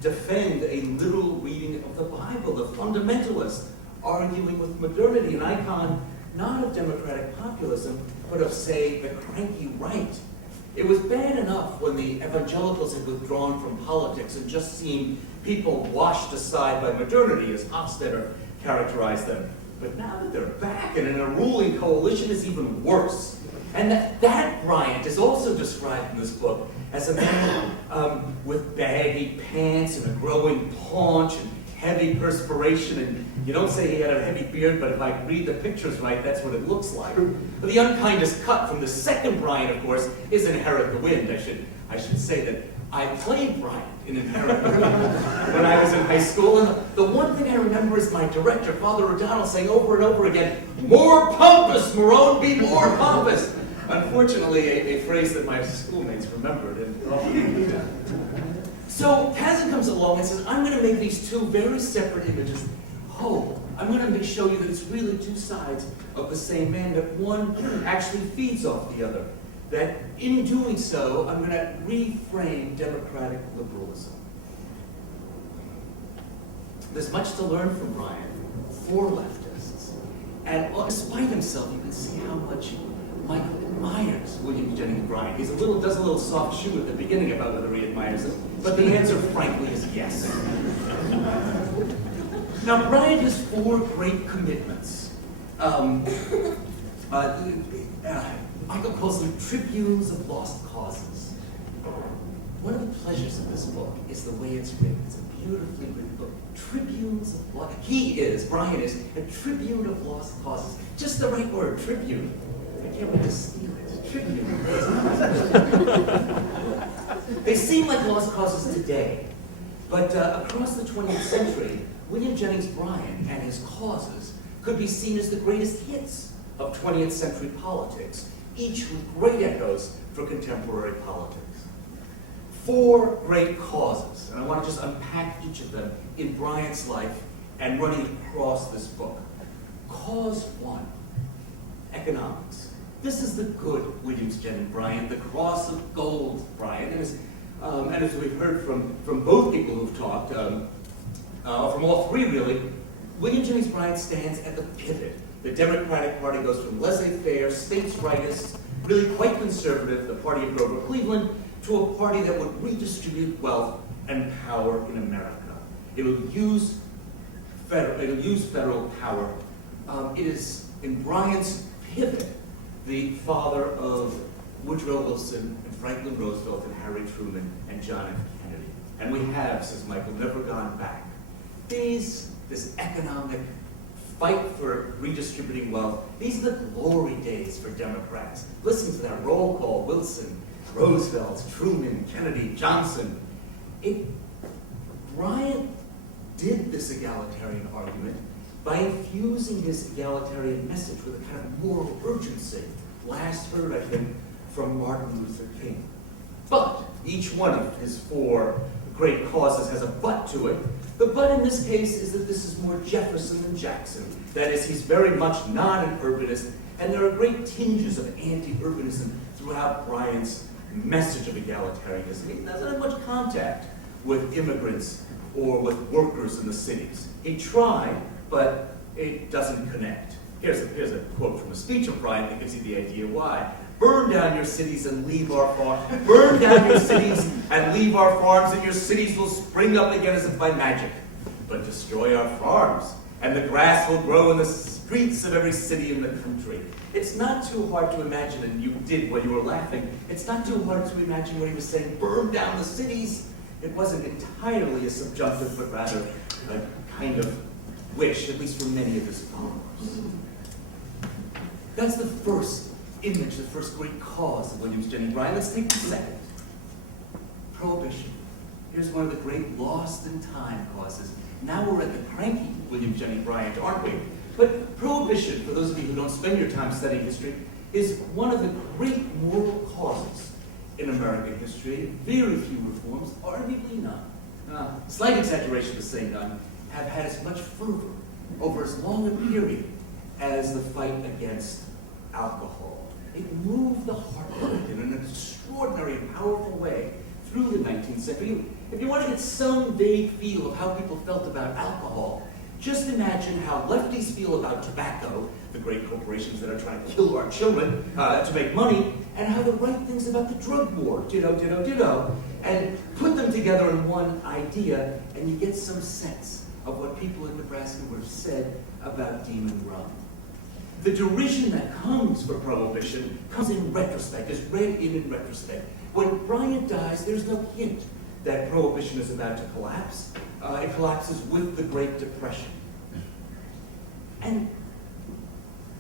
defend a literal reading of the Bible, the fundamentalist, arguing with modernity, an icon not of democratic populism, but of, say, the cranky right. It was bad enough when the evangelicals had withdrawn from politics and just seemed people washed aside by modernity, as Hofstadter characterized them. But now that they're back and in a ruling coalition is even worse. And that Bryant is also described in this book as a man with baggy pants and a growing paunch and heavy perspiration. And you don't say he had a heavy beard, but if I read the pictures right, that's what it looks like. But the unkindest cut from the second Bryant, of course, is Inherit the Wind. I should say that I played Bryant in Inherit the Wind when I was in high school. And the one thing I remember is my director, Father O'Donnell, saying over and over again, "More pompous, Morone, be more pompous." Unfortunately, a phrase that my schoolmates remembered. So Kazin comes along and says, I'm going to make these two very separate images whole. I'm going to show you that it's really two sides of the same man, that one actually feeds off the other. That in doing so, I'm going to reframe democratic liberalism. There's much to learn from Bryan for leftists. And despite himself, you can see how much Michael admires William Jennings Bryan. Does a little soft shoe at the beginning about whether he admires him, but the answer, frankly, is yes. Now, Bryan has four great commitments. Michael calls them tribunes of lost causes. One of the pleasures of this book is the way it's written. It's a beautifully written book. Tribunes of lost. Bryan is a tribune of lost causes. Just the right word, tribune. I can't wait to steal it. Tribune. They seem like lost causes today, but across the 20th century, William Jennings Bryan and his causes could be seen as the greatest hits of 20th century politics, each with great echoes for contemporary politics. Four great causes, and I want to just unpack each of them in Bryan's life and running across this book. Cause one, economics. This is the good William Jennings Bryan, the cross of gold Bryan. And as we've heard from both people who've talked, from all three really, William Jennings Bryan stands at the pivot. The Democratic Party goes from laissez-faire, states' rightist, really quite conservative, the party of Grover Cleveland, to a party that would redistribute wealth and power in America. It'll use federal power. It is, in Bryan's pivot, the father of Woodrow Wilson and Franklin Roosevelt and Harry Truman and John F. Kennedy. And we have, says Michael, never gone back. This economic fight for redistributing wealth, these are the glory days for Democrats. Listen to that roll call: Wilson, Roosevelt, Truman, Kennedy, Johnson. Bryan did this egalitarian argument by infusing his egalitarian message with a kind of moral urgency, last heard, I think, from Martin Luther King. But each one of his four great causes has a but to it. The but in this case is that this is more Jefferson than Jackson. That is, he's very much not an urbanist, and there are great tinges of anti-urbanism throughout Bryan's message of egalitarianism. He doesn't have much contact with immigrants or with workers in the cities. He tried, but it doesn't connect. Here's a quote from a speech of Bryan that gives you the idea why. Burn down your cities and leave our farms. Burn down your cities and leave our farms, and your cities will spring up again as if by magic. But destroy our farms, and the grass will grow in the streets of every city in the country. It's not too hard to imagine, and you did when you were laughing, it's not too hard to imagine when he was saying, burn down the cities. It wasn't entirely a subjunctive, but rather a kind of wish, at least for many of his followers. That's the first image, the first great cause of William Jennings Bryan. Let's take the second. Prohibition. Here's one of the great lost in time causes. Now we're at the cranky William Jennings Bryan, aren't we? But prohibition, for those of you who don't spend your time studying history, is one of the great moral causes in American history. Very few reforms, arguably none. Slight exaggeration to say none, have had as much fervor over as long a period as the fight against alcohol. It moved the heartland in an extraordinary and powerful way through the 19th century. If you want to get some vague feel of how people felt about alcohol, just imagine how lefties feel about tobacco, the great corporations that are trying to kill our children to make money, and how the right things about the drug war, ditto, and put them together in one idea, and you get some sense of what people in Nebraska would have said about Demon Rum. The derision that comes for Prohibition comes in retrospect, is read in retrospect. When Bryan dies, there's no hint that Prohibition is about to collapse. It collapses with the Great Depression. And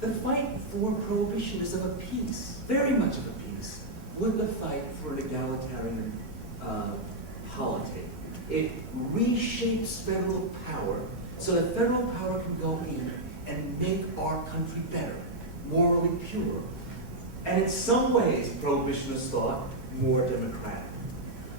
the fight for Prohibition is of a piece, very much of a piece, with the fight for an egalitarian polity. It reshapes federal power so that federal power can go in and make our country better, morally pure. And in some ways, Prohibitionists thought more democratic.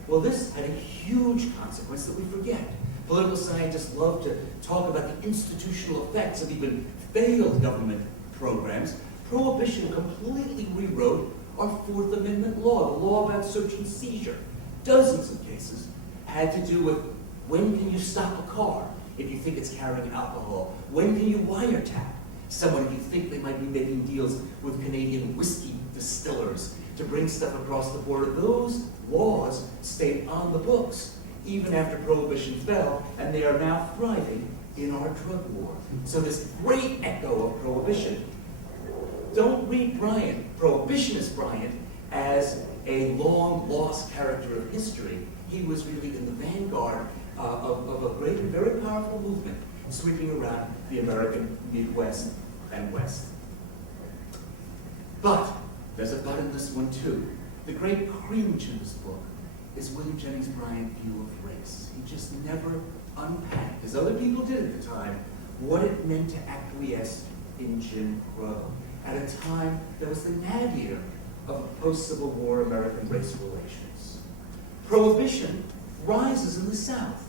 Well, this had a huge consequence that we forget. Political scientists love to talk about the institutional effects of even failed government programs. Prohibition completely rewrote our Fourth Amendment law, the law about search and seizure. Dozens of cases had to do with when can you stop a car if you think it's carrying alcohol? When can you wiretap someone if you think they might be making deals with Canadian whiskey distillers to bring stuff across the border? Those laws stayed on the books even after Prohibition fell, and they are now thriving in our drug war. So this great echo of Prohibition. Don't read Bryan, Prohibitionist Bryan, as a long-lost character of history. He was really in the vanguard of a great and very powerful movement sweeping around the American Midwest and West. But there's a but in this one too. The great cringe in this book is William Jennings Bryan's view of race. He just never unpacked, as other people did at the time, what it meant to acquiesce in Jim Crow at a time that was the nadir of post-Civil War American race relations. Prohibition rises in the South.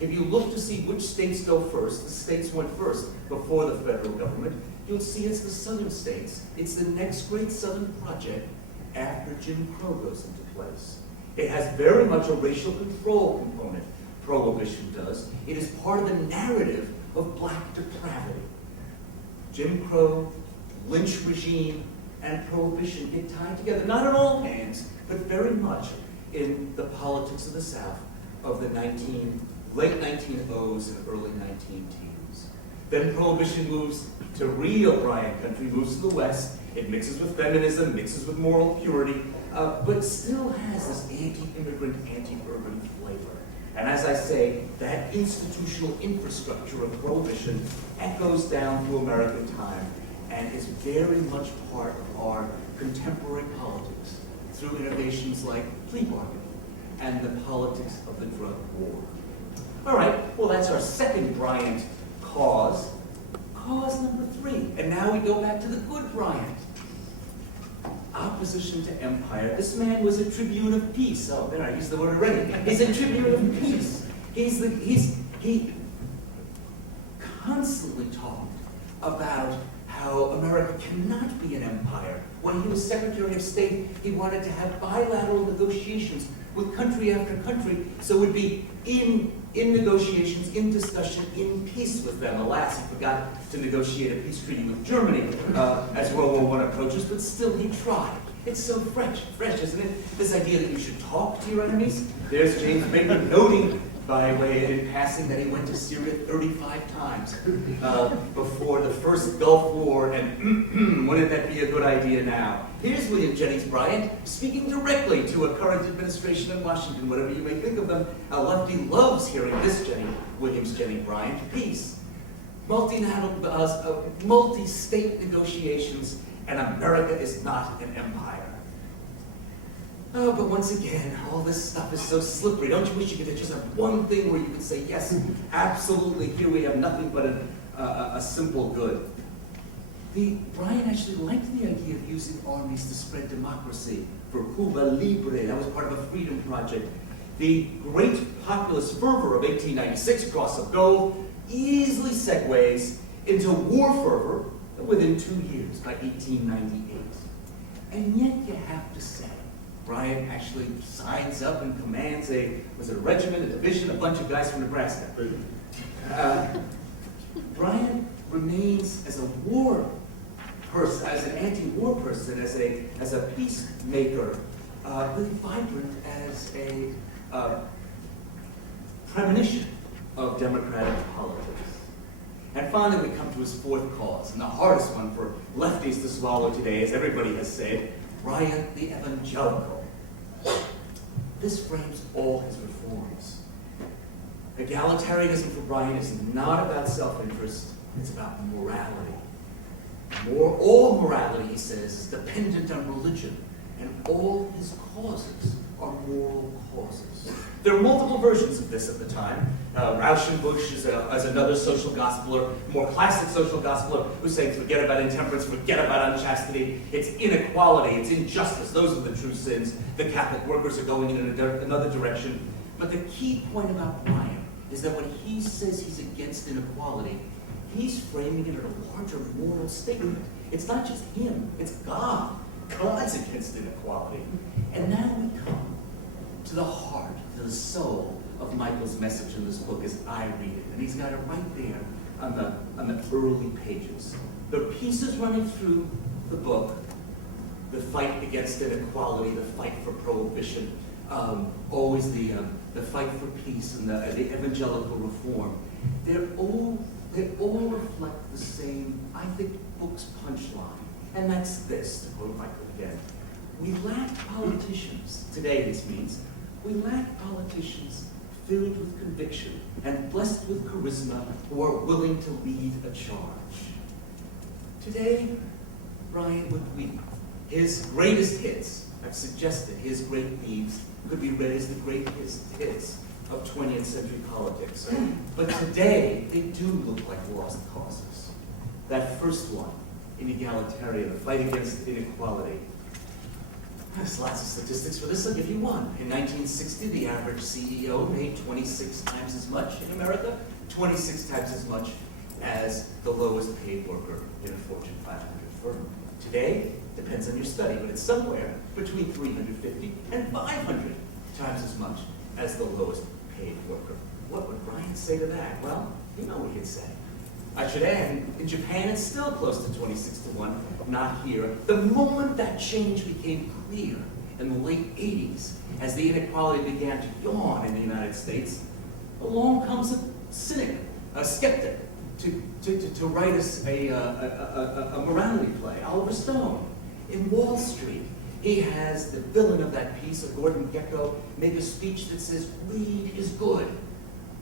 If you look to see which states go first, the states went first before the federal government, you'll see it's the southern states. It's the next great southern project after Jim Crow goes into place. It has very much a racial control component, Prohibition does. It is part of the narrative of black depravity. Jim Crow, lynch regime, and Prohibition get tied together, not on all hands, but very much in the politics of the South of the late 1900s and early 1910s. Then Prohibition moves to real Bryan country, moves to the West. It mixes with feminism, mixes with moral purity, but still has this anti-immigrant, anti-urban flavor. And as I say, that institutional infrastructure of Prohibition echoes down through American time and is very much part of our contemporary politics through innovations like plea bargaining and the politics of the drug war. All right, well, that's our second Bryant cause. Cause number 3, and now we go back to the good Bryant. Opposition to empire. This man was a tribune of peace. Oh, there, I used the word already. He's a tribune of peace. He constantly talked about how America cannot be an empire. When he was Secretary of State, he wanted to have bilateral negotiations with country after country, so it would be in negotiations, in discussion, in peace with them. Alas, he forgot to negotiate a peace treaty with Germany as World War I approaches, but still he tried. It's so fresh, isn't it? This idea that you should talk to your enemies. There's James Baker noting, by way of in passing, that he went to Syria 35 times before the first Gulf War, and wouldn't that be a good idea now? Here's William Jennings Bryan speaking directly to a current administration in Washington, whatever you may think of them. A lefty loves hearing this Williams Jennings Bryan. Peace, multi-state negotiations, and America is not an empire. Oh, but once again, all this stuff is so slippery. Don't you wish you could just have one thing where you could say, yes, absolutely, here we have nothing but a simple good. Bryan actually liked the idea of using armies to spread democracy for Cuba Libre. That was part of a freedom project. The great populist fervor of 1896, Cross of Gold, easily segues into war fervor within 2 years, by 1898. And yet you have to say, Bryan actually signs up and commands a regiment, a division, a bunch of guys from Nebraska. Bryan remains as a war person, as an anti-war person, as a peacemaker, really vibrant as a premonition of democratic politics. And finally, we come to his fourth cause, and the hardest one for lefties to swallow today, as everybody has said, Bryan the evangelical. This frames all his reforms. Egalitarianism for Bryan is not about self-interest, it's about morality. All morality, he says, is dependent on religion, and all his causes are moral causes. There are multiple versions of this at the time. Rauschenbusch is another social gospeler, more classic social gospeler, who's saying forget about intemperance, forget about unchastity. It's inequality, it's injustice. Those are the true sins. The Catholic workers are going in another direction. But the key point about Bryan is that when he says he's against inequality, he's framing it in a larger moral statement. It's not just him, it's God. God's against inequality. And now we come to the heart, to the soul of Michael's message in this book as I read it. And he's got it right there on the early pages. The pieces running through the book, the fight against inequality, the fight for prohibition, always the fight for peace and the evangelical reform, they all reflect the same, I think, book's punchline. And that's this, to quote Michael again. We lack politicians, today this means, we lack politicians filled with conviction and blessed with charisma who are willing to lead a charge. Today, Bryan would weep. His greatest hits, I've suggested his great themes, could be read as the greatest hits of 20th century politics. But today, they do look like lost causes. That first one, in egalitarian, the fight against inequality. There's lots of statistics for this. I'll give you one. In 1960, the average CEO made 26 times as much in America, 26 times as much as the lowest paid worker in a Fortune 500 firm. Today, depends on your study, but it's somewhere between 350 and 500 times as much as the lowest paid worker. What would Bryan say to that? Well, you know what he'd say. I should add, in Japan, it's still close to 26-1, not here. The moment that change became clear in the late 80s, as the inequality began to yawn in the United States, along comes a cynic, a skeptic, to write us a morality play, Oliver Stone. In Wall Street, he has the villain of that piece, Gordon Gekko, make a speech that says, greed is good.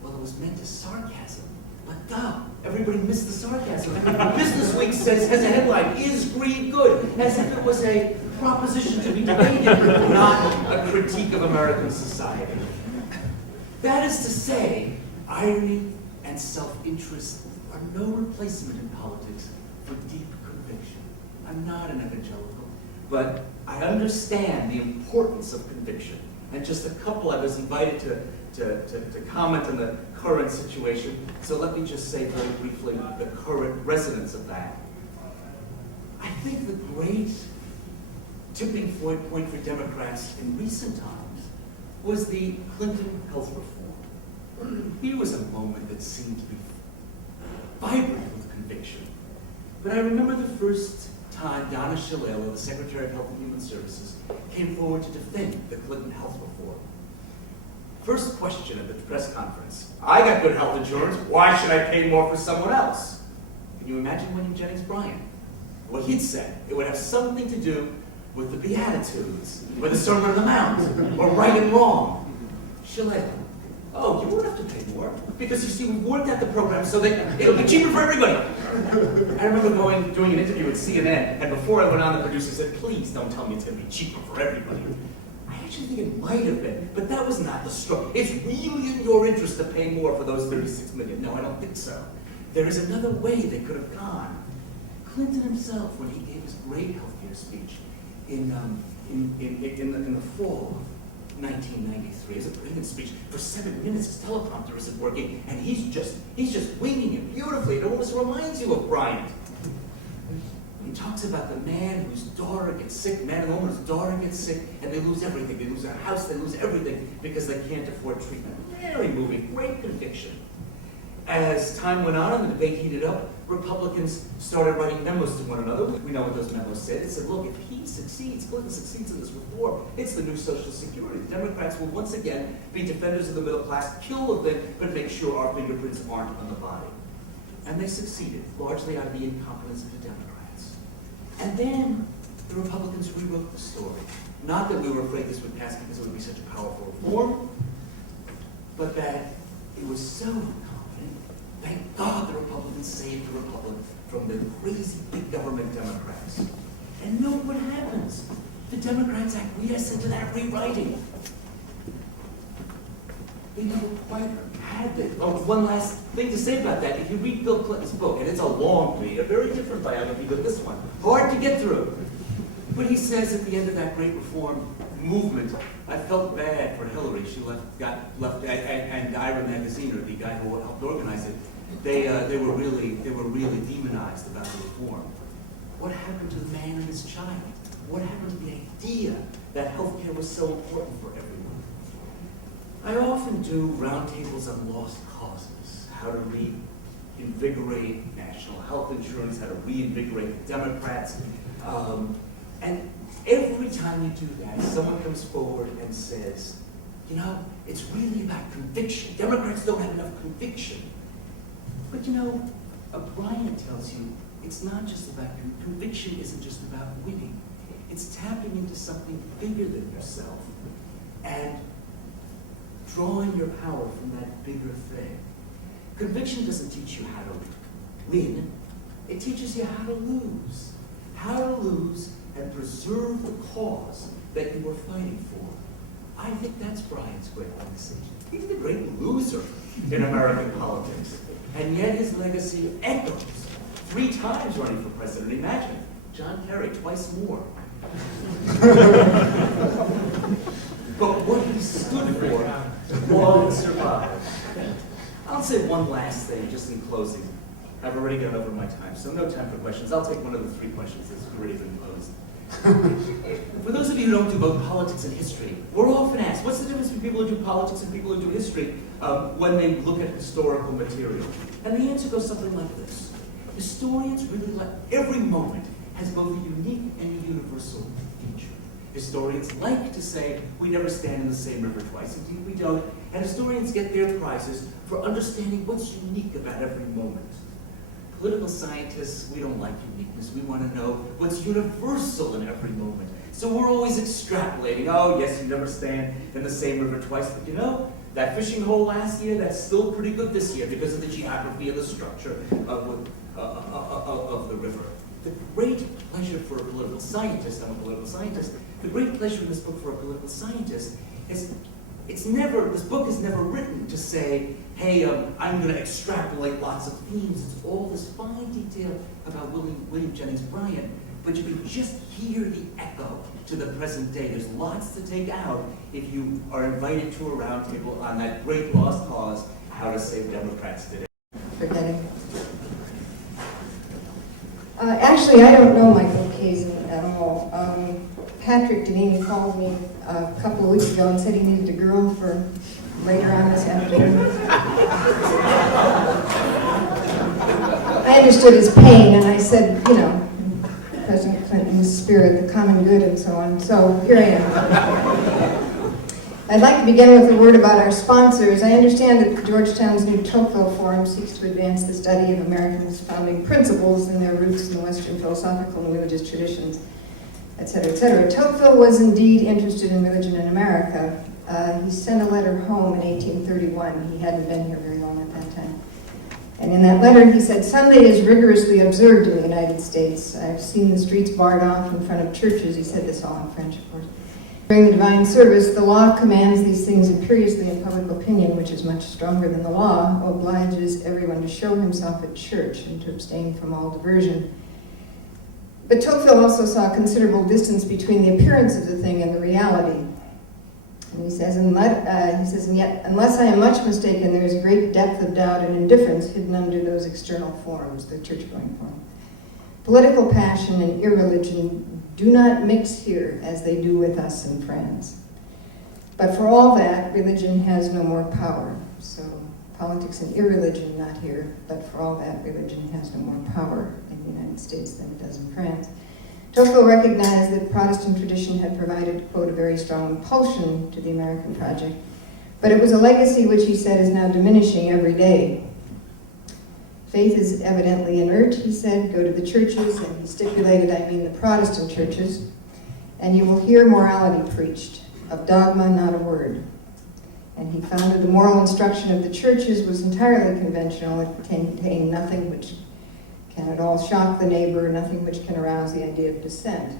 Well, it was meant as sarcasm. But duh, everybody missed the sarcasm. Business Week has a headline, is greed good? As if it was a proposition to be debated, not a critique of American society. That is to say, irony and self-interest are no replacement in politics for deep conviction. I'm not an evangelical, but I understand the importance of conviction. And just a couple, I was invited to comment on the current situation, so let me just say very briefly the current resonance of that. I think the great tipping point for Democrats in recent times was the Clinton health reform. Here was a moment that seemed to be vibrant with conviction. But I remember the first time Donna Shalala, the Secretary of Health and Human Services, came forward to defend the Clinton health reform. First question at the press conference, I got good health insurance, why should I pay more for someone else? Can you imagine William Jennings Bryan? What he'd said, it would have something to do with the Beatitudes, with the Sermon on the Mount, or right and wrong. Shalala, oh, you won't have to pay more, because you see, we worked out the program so that it'll be cheaper for everybody. I remember doing an interview with CNN, and before I went on, the producer said, please don't tell me it's going to be cheaper for everybody. I actually think it might have been, but that was not the story. It's really in your interest to pay more for those 36 million. No, I don't think so. There is another way they could have gone. Clinton himself, when he gave his great healthcare speech in the fall of 1993, it's a brilliant speech. For 7 minutes, his teleprompter isn't working, and he's just winging it beautifully. It almost reminds you of Bryan. He talks about the man whose daughter gets sick, man and woman whose daughter gets sick, and they lose everything. They lose their house, they lose everything because they can't afford treatment. Very moving, great conviction. As time went on and the debate heated up, Republicans started writing memos to one another. We know what those memos said. It said, look, if he succeeds, Clinton succeeds in this reform, it's the new Social Security. The Democrats will once again be defenders of the middle class, kill the thing, but make sure our fingerprints aren't on the body. And they succeeded, largely out of the incompetence of the Democrats. And then the Republicans rewrote the story. Not that we were afraid this would pass because it would be such a powerful reform, but that it was so incompetent. Thank God the Republicans saved the Republic from the crazy big government Democrats. And know what happens. The Democrats acquiesce into that rewriting. They never quite had it. Oh, one last thing to say about that. If you read Bill Clinton's book, and it's a long read, a very different biography than this one, hard to get through. But he says at the end of that great reform movement, I felt bad for Hillary. She got left, and Ira Magaziner, the guy who helped organize it, they were really demonized about the reform. What happened to the man and his child? What happened to the idea that healthcare was so important for everyone? I often do roundtables on lost causes, how to reinvigorate national health insurance, how to reinvigorate the Democrats. And every time you do that, someone comes forward and says, you know, it's really about conviction. Democrats don't have enough conviction. But you know, Bryan tells you, it's not just about, conviction isn't just about winning. It's tapping into something bigger than yourself and drawing your power from that bigger thing. Conviction doesn't teach you how to win. It teaches you how to lose. How to lose and preserve the cause that you were fighting for. I think that's Bryan's great legacy. He's the great loser in American politics. And yet his legacy echoes. 3 times running for president. Imagine, John Kerry, twice more. But what he stood for won't survive. I'll say one last thing, just in closing. I've already gone over my time, so no time for questions. I'll take one of the 3 questions that's already been posed. For those of you who don't do both politics and history, we're often asked, what's the difference between people who do politics and people who do history when they look at historical material? And the answer goes something like this. Historians really like, every moment has both a unique and a universal feature. Historians like to say, we never stand in the same river twice. Indeed, we don't. And historians get their prizes for understanding what's unique about every moment. Political scientists, we don't like uniqueness. We want to know what's universal in every moment. So we're always extrapolating. Oh, yes, you never stand in the same river twice. But you know, that fishing hole last year, that's still pretty good this year because of the geography and the structure of the river. The great pleasure for a political scientist, I'm a political scientist, the great pleasure in this book for a political scientist is this book is never written to say, hey, I'm going to extrapolate lots of themes. It's all this fine detail about William Jennings Bryan, but you can just hear the echo to the present day. There's lots to take out if you are invited to a roundtable on that great lost cause, how to save Democrats today. Forgetting. Actually, I don't know Michael Kazin at all. Patrick Deneen called me a couple of weeks ago and said he needed a girl for later on this afternoon. I understood his pain, and I said, you know, President Clinton's spirit, the common good, and so on. So here I am. I'd like to begin with a word about our sponsors. I understand that Georgetown's new Tocqueville Forum seeks to advance the study of Americans' founding principles and their roots in the Western philosophical and religious traditions, et cetera, et cetera. Tocqueville was indeed interested in religion in America. He sent a letter home in 1831. He hadn't been here very long at that time. And in that letter he said, Sunday is rigorously observed in the United States. I've seen the streets barred off in front of churches. He said this all in French, of course. During the divine service, the law commands these things imperiously, and public opinion, which is much stronger than the law, obliges everyone to show himself at church and to abstain from all diversion. But Tocqueville also saw a considerable distance between the appearance of the thing and the reality. And he says, and yet, unless I am much mistaken, there is a great depth of doubt and indifference hidden under those external forms, the church-going form. Political passion and irreligion do not mix here as they do with us in France. But for all that, religion has no more power. So politics and irreligion, not here, but for all that, religion has no more power in the United States than it does in France. Tocqueville recognized that Protestant tradition had provided, quote, a very strong impulsion to the American project, but it was a legacy which he said is now diminishing every day. Faith is evidently inert, he said. Go to the churches, and he stipulated, I mean the Protestant churches, and you will hear morality preached. Of dogma, not a word. And he found that the moral instruction of the churches was entirely conventional. It contained nothing which can at all shock the neighbor, nothing which can arouse the idea of dissent.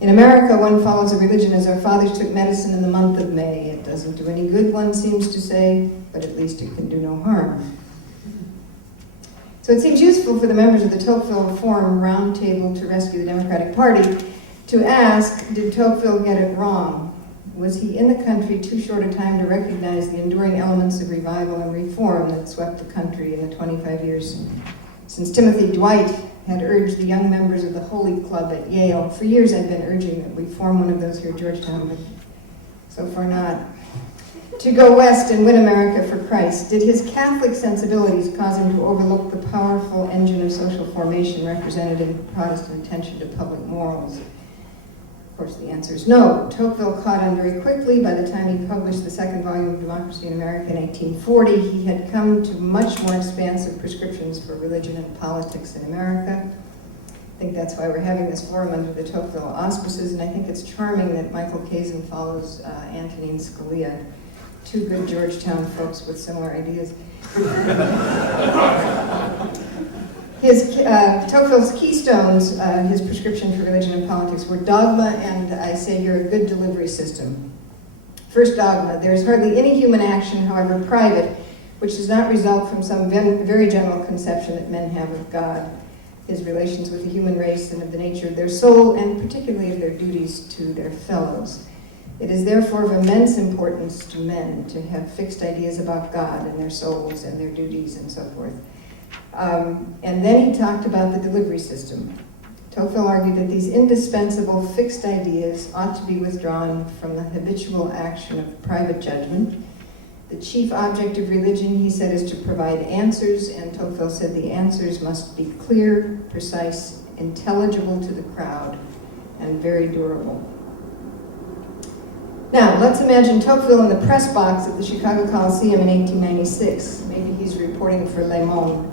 In America, one follows a religion as our fathers took medicine in the month of May. It doesn't do any good, one seems to say, but at least it can do no harm. So it seems useful for the members of the Tocqueville Forum Roundtable to Rescue the Democratic Party to ask, did Tocqueville get it wrong? Was he in the country too short a time to recognize the enduring elements of revival and reform that swept the country in the 25 years since Timothy Dwight had urged the young members of the Holy Club at Yale? For years I've been urging that we form one of those here at Georgetown, but so far not. To go west and win America for Christ. Did his Catholic sensibilities cause him to overlook the powerful engine of social formation represented in Protestant attention to public morals? Of course, the answer is no. Tocqueville caught on very quickly. By the time he published the second volume of Democracy in America in 1840, he had come to much more expansive prescriptions for religion and politics in America. I think that's why we're having this forum under the Tocqueville auspices, and I think it's charming that Michael Kazin follows Antonin Scalia, two good Georgetown folks with similar ideas. Tocqueville's keystones, his prescription for religion and politics, were dogma and, I say here, a good delivery system. First dogma, there is hardly any human action, however private, which does not result from some very general conception that men have of God, his relations with the human race and of the nature of their soul, and particularly of their duties to their fellows. It is therefore of immense importance to men to have fixed ideas about God and their souls and their duties and so forth. And then he talked about the delivery system. Tocqueville argued that these indispensable fixed ideas ought to be withdrawn from the habitual action of private judgment. The chief object of religion, he said, is to provide answers, and Tocqueville said the answers must be clear, precise, intelligible to the crowd, and very durable. Now, let's imagine Tocqueville in the press box at the Chicago Coliseum in 1896. Maybe he's reporting for Le Monde.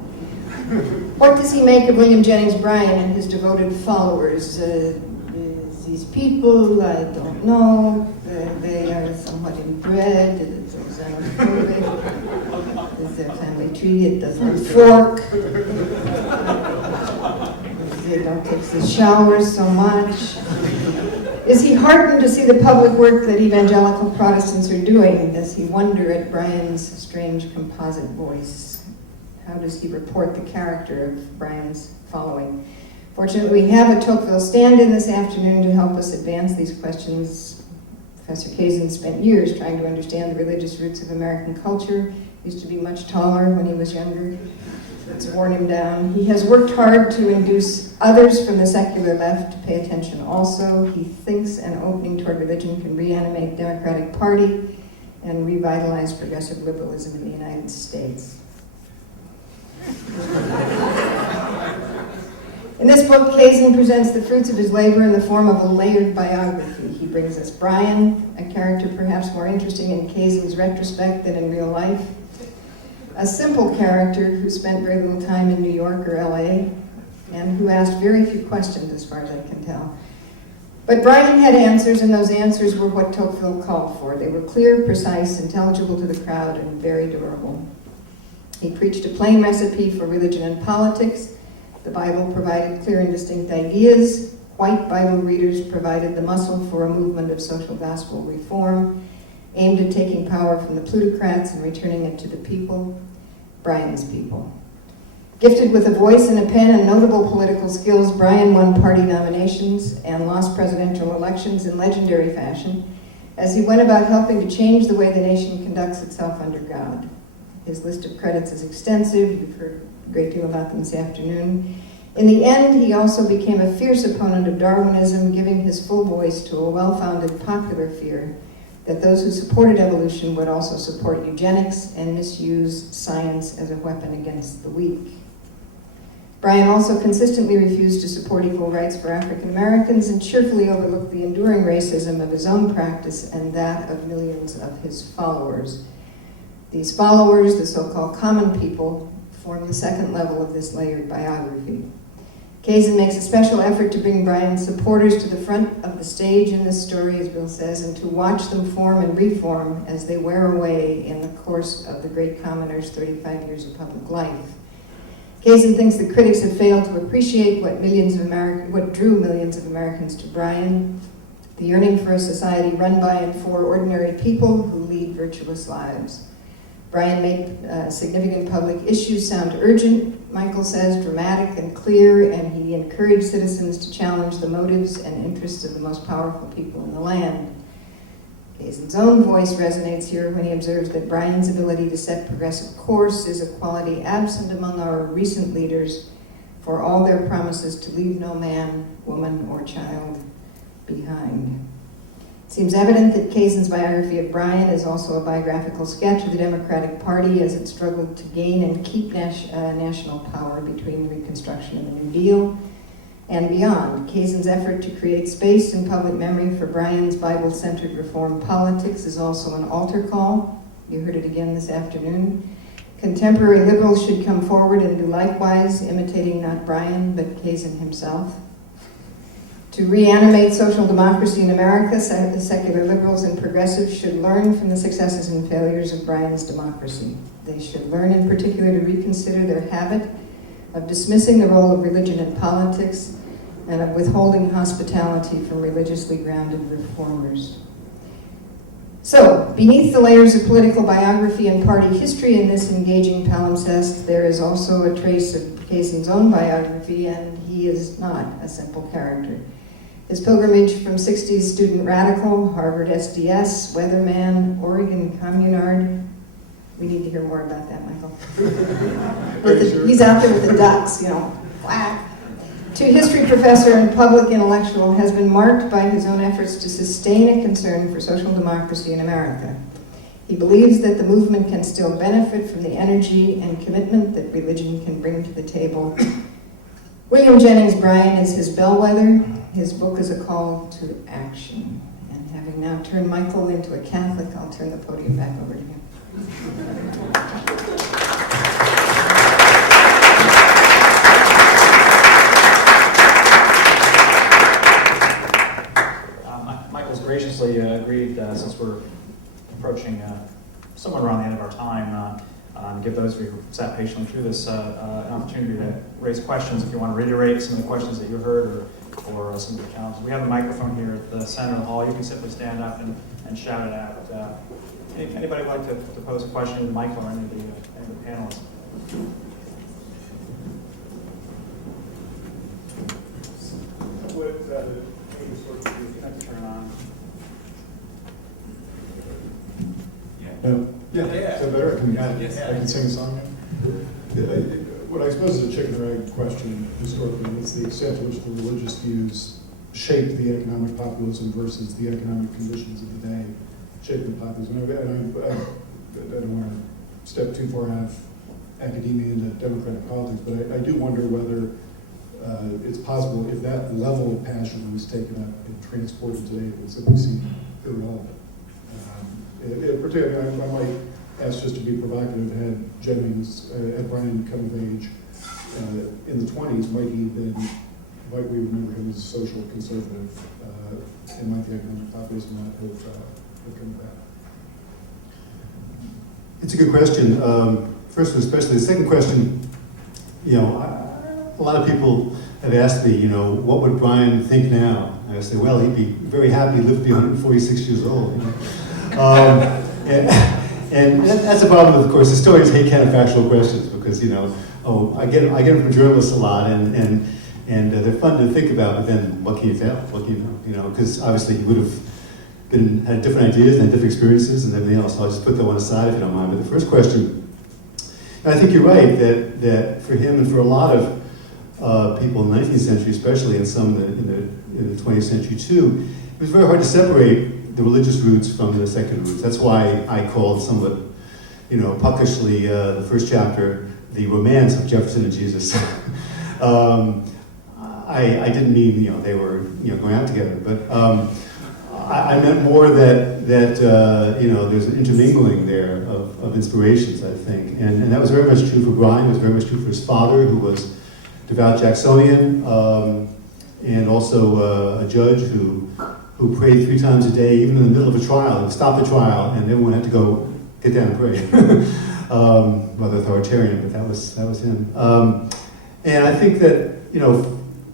What does he make of William Jennings Bryan and his devoted followers? These people, I don't know. They are somewhat inbred. It's xenophobic. Is their family tree? It doesn't fork. They don't take the showers so much. Is he heartened to see the public work that evangelical Protestants are doing? Does he wonder at Bryan's strange composite voice? How does he report the character of Bryan's following? Fortunately, we have a Tocqueville stand-in this afternoon to help us advance these questions. Professor Kazin spent years trying to understand the religious roots of American culture. He used to be much taller when he was younger. It's worn him down. He has worked hard to induce others from the secular left to pay attention also. He thinks an opening toward religion can reanimate the Democratic Party and revitalize progressive liberalism in the United States. In this book, Kazin presents the fruits of his labor in the form of a layered biography. He brings us Bryan, a character perhaps more interesting in Kazin's retrospect than in real life. A simple character who spent very little time in New York or LA and who asked very few questions as far as I can tell. But Bryan had answers, and those answers were what Tocqueville called for. They were clear, precise, intelligible to the crowd, and very durable. He preached a plain recipe for religion and politics. The Bible provided clear and distinct ideas. White Bible readers provided the muscle for a movement of social gospel reform, aimed at taking power from the plutocrats and returning it to the people, Bryan's people. Gifted with a voice and a pen and notable political skills, Bryan won party nominations and lost presidential elections in legendary fashion as he went about helping to change the way the nation conducts itself under God. His list of credits is extensive. You've heard a great deal about them this afternoon. In the end, he also became a fierce opponent of Darwinism, giving his full voice to a well-founded popular fear that those who supported evolution would also support eugenics and misuse science as a weapon against the weak. Bryan also consistently refused to support equal rights for African Americans and cheerfully overlooked the enduring racism of his own practice and that of millions of his followers. These followers, the so-called common people, form the second level of this layered biography. Kazin makes a special effort to bring Bryan's supporters to the front of the stage in this story, as Bill says, and to watch them form and reform as they wear away in the course of the great commoner's 35 years of public life. Kazin thinks the critics have failed to appreciate what drew millions of Americans to Bryan, the yearning for a society run by and for ordinary people who lead virtuous lives. Bryan made significant public issues sound urgent, Michael says, dramatic and clear, and he encouraged citizens to challenge the motives and interests of the most powerful people in the land. Kazin's own voice resonates here when he observes that Bryan's ability to set progressive course is a quality absent among our recent leaders, for all their promises to leave no man, woman, or child behind. It seems evident that Kazin's biography of Bryan is also a biographical sketch of the Democratic Party as it struggled to gain and keep national power between Reconstruction and the New Deal and beyond. Kazin's effort to create space in public memory for Bryan's Bible-centered reform politics is also an altar call. You heard it again this afternoon. Contemporary liberals should come forward and do likewise, imitating not Bryan, but Kazin himself. To reanimate social democracy in America, secular liberals and progressives should learn from the successes and failures of Bryan's democracy. They should learn in particular to reconsider their habit of dismissing the role of religion in politics and of withholding hospitality from religiously grounded reformers. So, beneath the layers of political biography and party history in this engaging palimpsest, there is also a trace of Kazin's own biography, and he is not a simple character. His pilgrimage from 60s student radical, Harvard SDS, weatherman, Oregon communard. We need to hear more about that, Michael. He's out there with the ducks, quack. To history professor and public intellectual, has been marked by his own efforts to sustain a concern for social democracy in America. He believes that the movement can still benefit from the energy and commitment that religion can bring to the table. William Jennings Bryan is his bellwether. His book is a call to action. And having now turned Michael into a Catholic, I'll turn the podium back over to him. Michael's graciously agreed, since we're approaching somewhat around the end of our time, give those of you who sat patiently through this an opportunity to raise questions if you want to reiterate some of the questions that you heard or some of the challenges. We have a microphone here at the center of the hall. You can simply stand up and shout it out. Anybody would like to pose a question to Michael or any of the panelists? Would turn on? Yeah. Is that better? I can sing a song now? What I suppose is a chicken or egg question historically. It's the extent to which the religious views shape the economic populism versus the economic conditions of the day shape the populism. I don't want to step too far out of academia into democratic politics, but I do wonder whether it's possible if that level of passion was taken up and transported today, it would simply seem irrelevant. Particularly, I might ask just to be provocative, had Bryan come of age in the 20s, might we remember him as a social conservative, and might the economic populism not have come back? It's a good question. First, especially the second question, a lot of people have asked me, what would Bryan think now? And I say, well, he'd be very happy to live to be 146 years old. And that's the problem with, of course, historians hate counterfactual questions because, I get them from journalists a lot, and they're fun to think about, but then what can you tell? What can you know? Because obviously he would have had different ideas and had different experiences and everything else. So I'll just put that one aside if you don't mind. But the first question, and I think you're right that for him and for a lot of people in the 19th century, especially, and some in the 20th century too, it was very hard to separate the religious roots from the secular roots. That's why I called somewhat, puckishly, the first chapter, The Romance of Jefferson and Jesus. I didn't mean, they were, going out together, but I meant more that there's an intermingling there of inspirations, I think. And that was very much true for Bryan. It was very much true for his father, who was devout Jacksonian, and also a judge who prayed 3 times a day, even in the middle of a trial. He would stop the trial, and everyone had to go get down and pray. Rather authoritarian, but that was him. And I think that,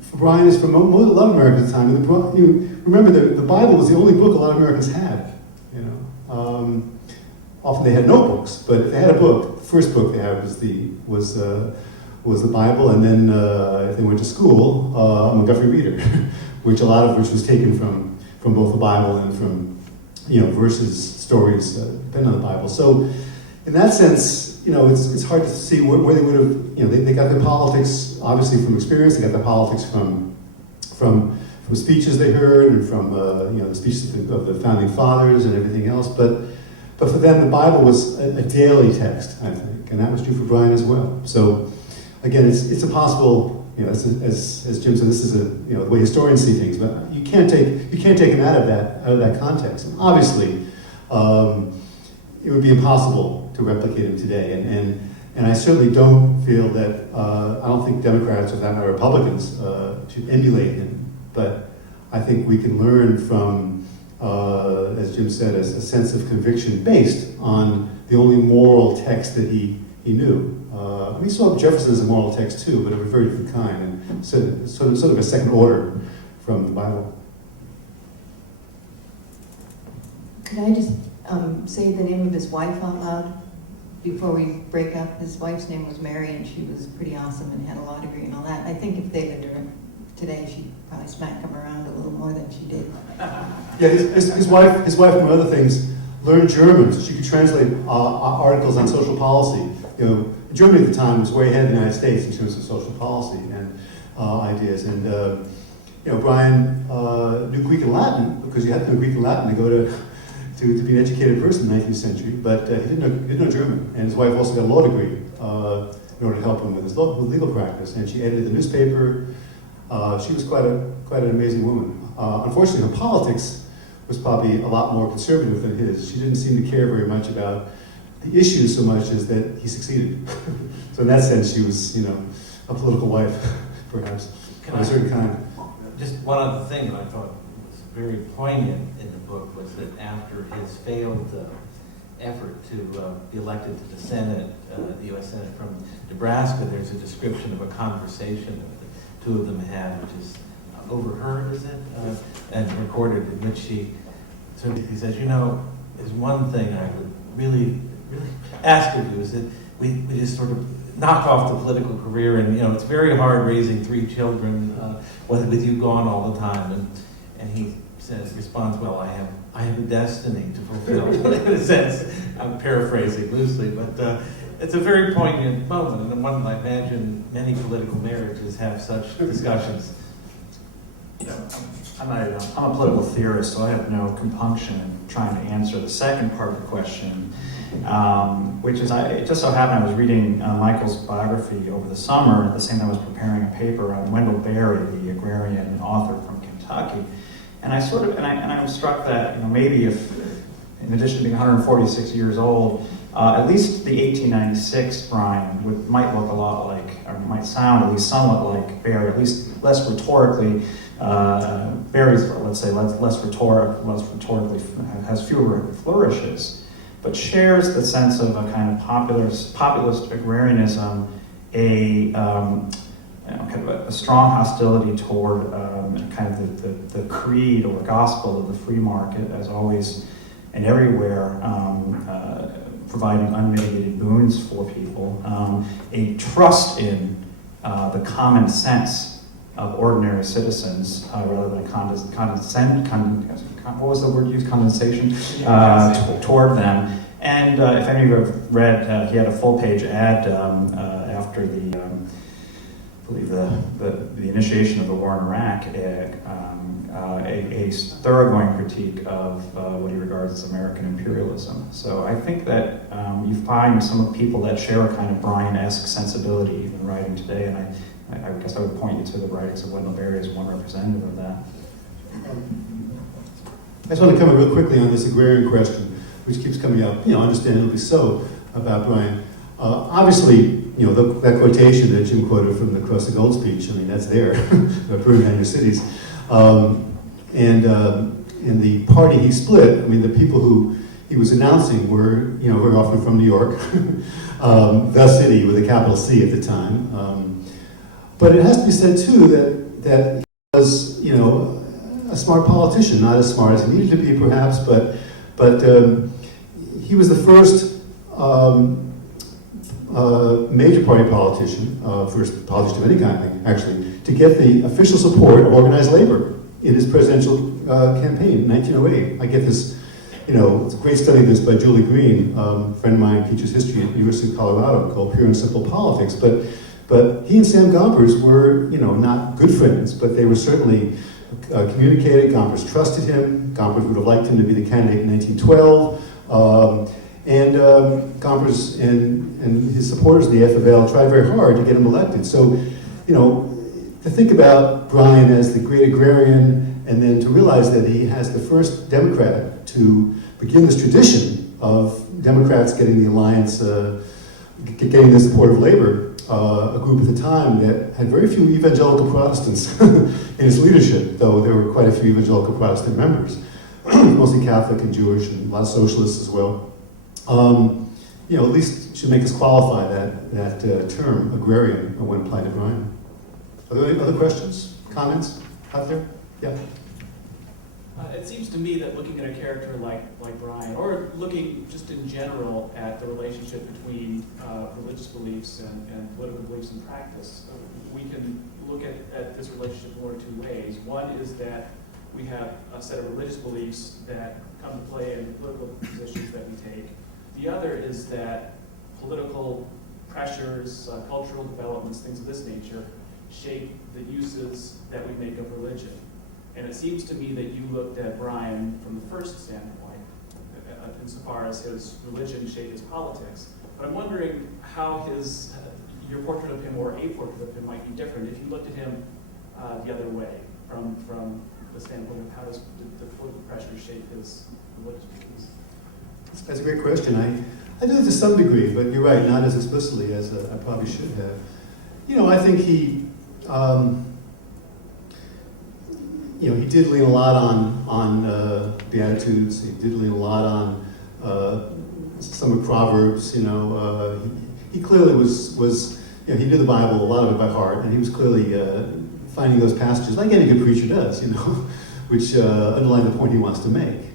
for Bryan, as for a lot of Americans at the time, remember the Bible was the only book a lot of Americans had. Often they had no books, but if they had a book, the first book they had was the Bible, and then if they went to school, a Montgomery Reader, which was taken from both the Bible and from verses, stories depending on the Bible. So in that sense, it's hard to see where they would have. They got their politics obviously from experience. They got their politics from speeches they heard and from the speeches of the founding fathers and everything else. But for them, the Bible was a daily text, I think, and that was true for Bryan as well. So again, it's impossible. As Jim said, this is the way historians see things, but you can't take them out of that context. And obviously, it would be impossible to replicate him today. And I certainly don't feel that I don't think Democrats or that matter Republicans should emulate him. But I think we can learn from, as Jim said, a sense of conviction based on the only moral text that he knew. We saw Jefferson as a moral text too, but of a very different kind, and sort of a second order from the Bible. Could I just say the name of his wife out loud before we break up? His wife's name was Mary, and she was pretty awesome and had a law degree and all that. I think if they lived today, she'd probably smack him around a little more than she did. Yeah, his wife, among other things, learned German, so she could translate articles on social policy. Germany at the time was way ahead of the United States in terms of social policy and ideas. And Bryan knew Greek and Latin because you had to know Greek and Latin to go to be an educated person in the 19th century. But he didn't know German, and his wife also got a law degree in order to help him with his legal practice. And she edited the newspaper. She was quite an amazing woman. Unfortunately, her politics was probably a lot more conservative than his. She didn't seem to care very much about the issues so much as that he succeeded. So in that sense, she was, a political wife, perhaps, of a certain kind. Just one other thing that I thought was very poignant in the book was that after his failed effort to be elected to the Senate, the U.S. Senate from Nebraska, there's a description of a conversation that the two of them had, which is overheard, is it? And recorded, in which he says, there's one thing I would really ask of you, is that we just sort of knock off the political career, and it's very hard raising 3 children with you gone all the time. And he responds, well, I have a destiny to fulfill. In a sense, I'm paraphrasing loosely, but it's a very poignant moment, and one I imagine many political marriages have such discussions. I'm a political theorist, so I have no compunction in trying to answer the second part of the question, which is, it just so happened I was reading Michael's biography over the summer, at the same time I was preparing a paper on Wendell Berry, the agrarian author from Kentucky, and I was struck that maybe if, in addition to being 146 years old, at least the 1896 Bryan might look a lot like, or might sound at least somewhat like Berry, at least less rhetorically. Berry's, let's say, less rhetorically, has fewer flourishes, but shares the sense of a kind of populist agrarianism, kind of a strong hostility toward kind of the creed or gospel of the free market as always and everywhere, providing unmitigated boons for people, a trust in the common sense of ordinary citizens rather than what was the word used? Condensation toward them. And if any of you have read, he had a full-page ad after the believe the initiation of the war in Iraq, a thoroughgoing critique of what he regards as American imperialism. So I think that you find some people that share a kind of Bryan-esque sensibility even writing today, and I guess I would point you to the writings of Wendell Berry as one representative of that. I just want to comment real quickly on this agrarian question, which keeps coming up, understandably so, about Bryan. Obviously, that quotation that Jim quoted from the Cross the Gold speech, that's there, about burning down your cities. And the party he split, the people who he was announcing were, very often from New York, the city with a capital C at the time. But it has to be said too that he was, a smart politician, not as smart as he needed to be perhaps, but he was the first major party politician, first politician of any kind actually, to get the official support of organized labor in his presidential campaign in 1908. I get this, it's a great study of this by Julie Green, a friend of mine who teaches history at the University of Colorado, called Pure and Simple Politics. But he and Sam Gompers were, not good friends, but they were certainly communicated. Gompers trusted him. Gompers would have liked him to be the candidate in 1912. Gompers and his supporters in the FFL tried very hard to get him elected. So, to think about Bryan as the great agrarian, and then to realize that he has the first Democrat to begin this tradition of Democrats getting the alliance, getting the support of labor, a group at the time that had very few evangelical Protestants in its leadership, though there were quite a few evangelical Protestant members, mostly Catholic and Jewish, and a lot of socialists as well. At least should make us qualify that term, agrarian, when applied to Bryan. Are there any other questions, comments out there? Yeah. It seems to me that looking at a character like Bryan, or looking just in general at the relationship between religious beliefs and political beliefs and practice, we can look at this relationship one or two ways. One is that we have a set of religious beliefs that come to play in the political positions that we take. The other is that political pressures, cultural developments, things of this nature, shape the uses that we make of religion. And it seems to me that you looked at Bryan from the first standpoint, insofar as his religion shaped his politics. But I'm wondering how your portrait of him or a portrait of him might be different if you looked at him the other way, from the standpoint of how does the political pressure shape his religious beliefs. That's a great question. I do it to some degree, but you're right, not as explicitly as I probably should have. I think he did lean a lot on Beatitudes. He did lean a lot on some of Proverbs. He clearly was he knew the Bible, a lot of it by heart, and he was clearly finding those passages, like any good preacher does, which underline the point he wants to make,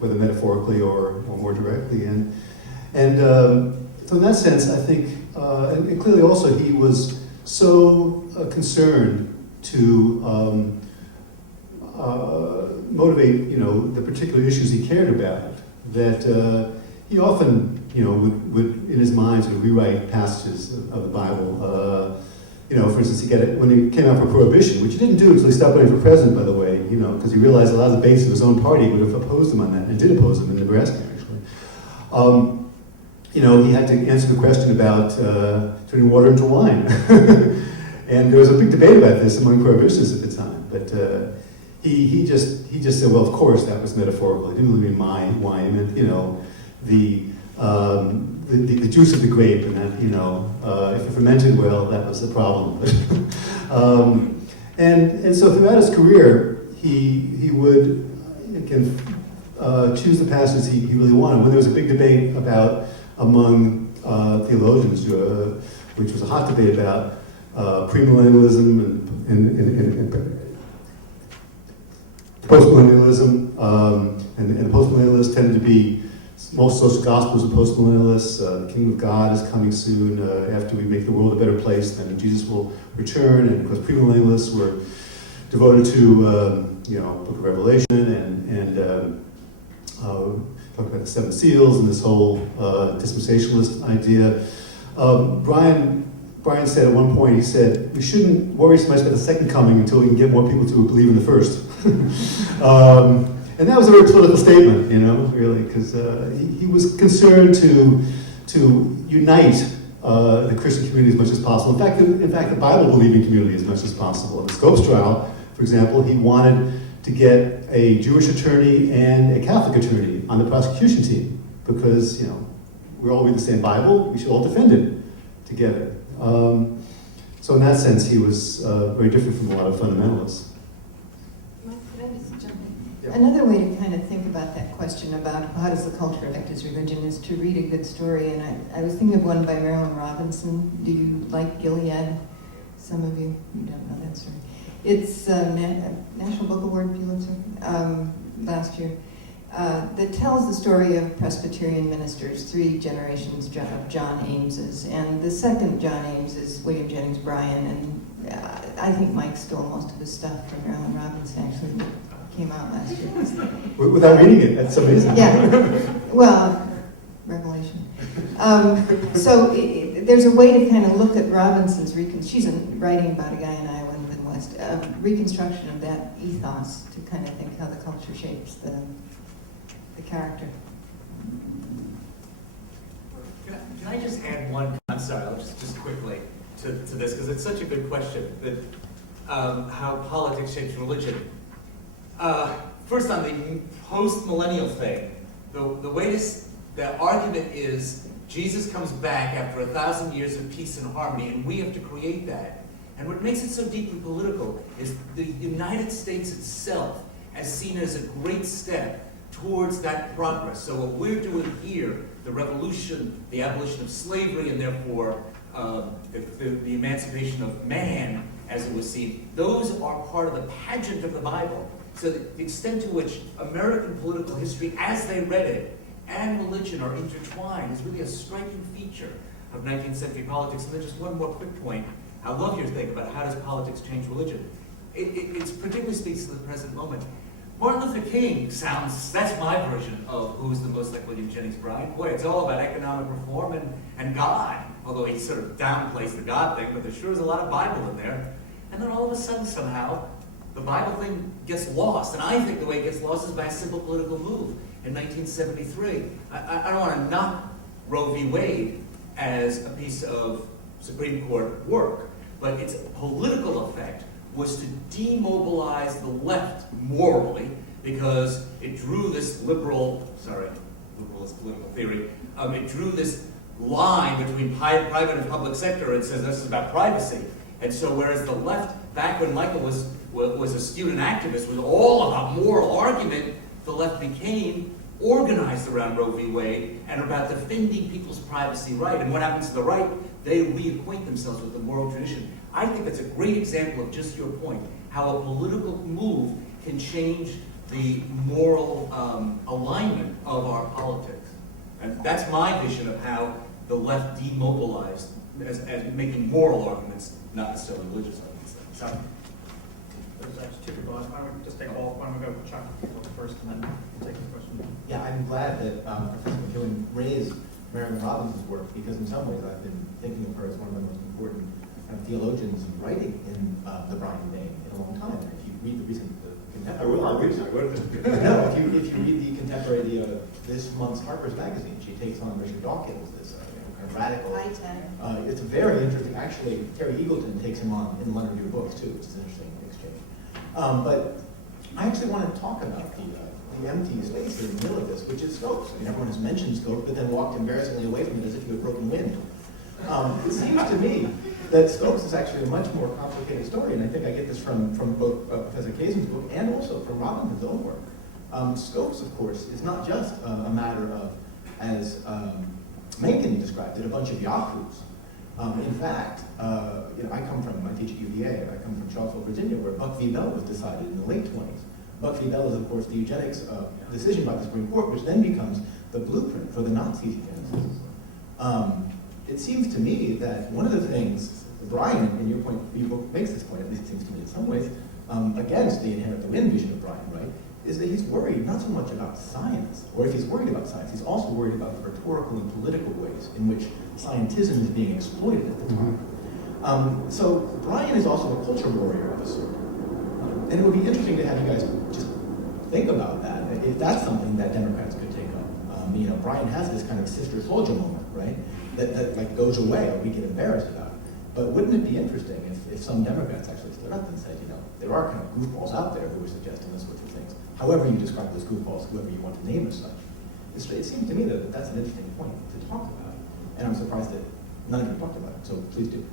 whether metaphorically or more directly. And so in that sense, I think, and clearly also he was so concerned to motivate, the particular issues he cared about, that he often, would in his mind sort of rewrite passages of the Bible. For instance, when he came out for prohibition, which he didn't do until he stopped running for president, by the way, because he realized a lot of the base of his own party would have opposed him on that, and did oppose him in Nebraska, actually. He had to answer the question about turning water into wine. And there was a big debate about this among prohibitionists at the time, but he just said, well, of course that was metaphorical. He didn't really mean wine. He meant, the juice of the grape, and that, if it fermented well, that was the problem. and so throughout his career, he would again choose the passages he really wanted. When there was a big debate among theologians, which was a hot debate about premillennialism and postmillennialism, and the postmillennialists tended to be, most social gospels are postmillennialists. The kingdom of God is coming soon. After we make the world a better place, then Jesus will return. And of course, premillennialists were devoted to Book of Revelation and talk about the seven seals and this whole dispensationalist idea. Bryan Bryan said at one point, he said, we shouldn't worry so much about the second coming until we can get more people to believe in the first. And that was a very political statement, you know, really, because he was concerned to unite the Christian community as much as possible. In fact, the Bible-believing community as much as possible. In the Scopes trial, for example, he wanted to get a Jewish attorney and a Catholic attorney on the prosecution team because, you know, we all read the same Bible, we should all defend it together. So in that sense, he was very different from a lot of fundamentalists. Could I just jump in? Yeah. Another way to kind of think about that question about how does the culture affect his religion is to read a good story. And I was thinking of one by Marilyn Robinson. Do you like Gilead? Some of you don't know that story. It's a National Book Award Pulitzer last year. That tells the story of Presbyterian ministers, 3 generations of John Ameses. And the second John Ames is William Jennings Bryan. And I think Mike stole most of his stuff from Marilyn Robinson, actually, that came out last year. Without reading it, that's amazing. Yeah, well, revelation. So there's a way to kind of look at Robinson's she's writing about a guy in Iowa in the Midwest, reconstruction of that ethos to kind of think how the culture shapes the character. Can I just add one? I'm sorry, I'll just quickly to this because it's such a good question that how politics shapes religion. First, on the post-millennial thing, the argument is Jesus comes back after 1,000 years of peace and harmony, and we have to create that. And what makes it so deeply political is the United States itself as seen as a great step towards that progress. So what we're doing here, the revolution, the abolition of slavery, and therefore the emancipation of man, as it was seen, those are part of the pageant of the Bible. So the extent to which American political history, as they read it, and religion are intertwined is really a striking feature of 19th century politics. And then just one more quick point. I love your thing about how does politics change religion. It particularly speaks to the present moment. Martin Luther King that's my version of who's the most like William Jennings Bryan. Boy, it's all about economic reform and God. Although he sort of downplays the God thing, but there sure is a lot of Bible in there. And then all of a sudden, somehow, the Bible thing gets lost. And I think the way it gets lost is by a simple political move in 1973. I don't want to knock Roe v. Wade as a piece of Supreme Court work, but its political effect was to demobilize the left morally because it drew this liberalist political theory, it drew this line between private and public sector and says this is about privacy. And so whereas the left, back when Michael was a student activist, was all about moral argument, the left became organized around Roe v. Wade and about defending people's privacy right. And what happens to the right? They reacquaint themselves with the moral tradition. I think that's a great example of just your point, how a political move can change the moral alignment of our politics. And that's my vision of how the left demobilized as making moral arguments, not necessarily religious arguments. So, there's actually 2 people. Why don't we just take all? Why don't we go with Chuck first, and then we'll take the question. Yeah, I'm glad that Professor McClay raised Marilyn Robinson's work because in some ways I've been thinking of her as one of the most important theologians writing in the Bryan vein in a long time. If you read the recent contemporary, if you read the contemporary this month's Harper's Magazine, she takes on Richard Dawkins, this kind of radical. It's very interesting. Actually, Terry Eagleton takes him on in the London Review of Books too, which is an interesting exchange. But I actually want to talk about the empty space in the middle of this, which is Scopes. I mean, everyone has mentioned Scopes, but then walked embarrassingly away from it as if you had broken wind. It seems to me that Scopes is actually a much more complicated story, and I think I get this from both Professor Kazin's book and also from Robinson's own work. Scopes, of course, is not just a matter of, as Mencken described it, a bunch of yahoos. In fact, I teach at UVA, I come from Charlottesville, Virginia, where Buck v. Bell was decided in the late 20s. Buck v. Bell is, of course, the eugenics decision by the Supreme Court, which then becomes the blueprint for the Nazi eugenicists. It seems to me that one of the things, Bryan, in your book makes this point, at least it seems to me in some ways, against the inherent the win vision of Bryan, right, is that he's worried not so much about science, or if he's worried about science, he's also worried about the rhetorical and political ways in which scientism is being exploited at the time. So Bryan is also a culture warrior of a sort. And it would be interesting to have you guys just think about that, if that's something that Democrats could take up. Bryan has this kind of sister soldier moment, right? That like goes away or we get embarrassed about it. But wouldn't it be interesting if some Democrats actually stood up and said, there are kind of goofballs out there who are suggesting those sorts of things. However you describe those goofballs, whoever you want to name as such. It seems to me that that's an interesting point to talk about. And I'm surprised that none of you talked about it, so please do.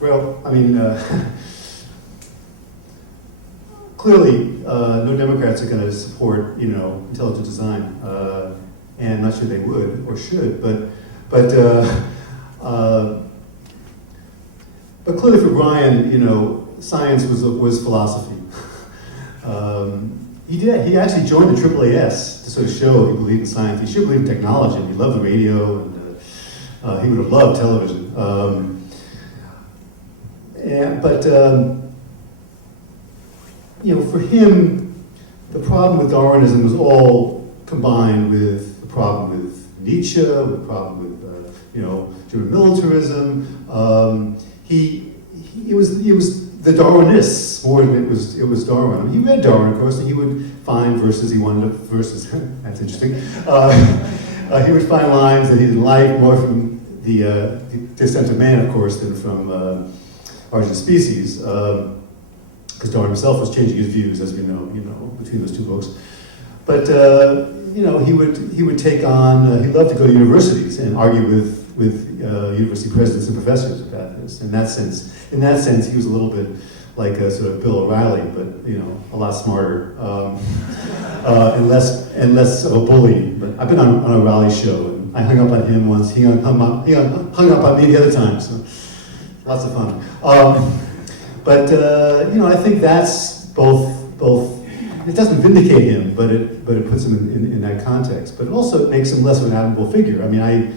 Well, I mean, clearly, no Democrats are going to support, intelligent design, and I'm not sure they would or should. But clearly for Bryan, science was philosophy. He actually joined the AAAS to sort of show he believed in science. He should believe in technology. He loved the radio, and he would have loved television. For him, the problem with Darwinism was all combined with the problem with Nietzsche, with the problem with German militarism. It was the Darwinists more than it was Darwin. I mean, he read Darwin, of course, and he would find verses he wanted to verses. That's interesting. He would find lines that he didn't like more from the Descent of Man, of course, than from Origin of Species, because Darwin himself was changing his views, as we know, between those two books. But he would take on. He loved to go to universities and argue with university presidents and professors about this. In that sense, he was a little bit like a sort of Bill O'Reilly, but a lot smarter and less of a bully. But I've been on a Raleigh show, and I hung up on him once. He hung up on me the other time. So lots of fun. I think that's both. It doesn't vindicate him, but it puts him in that context. But it also makes him less of an admirable figure. I mean, I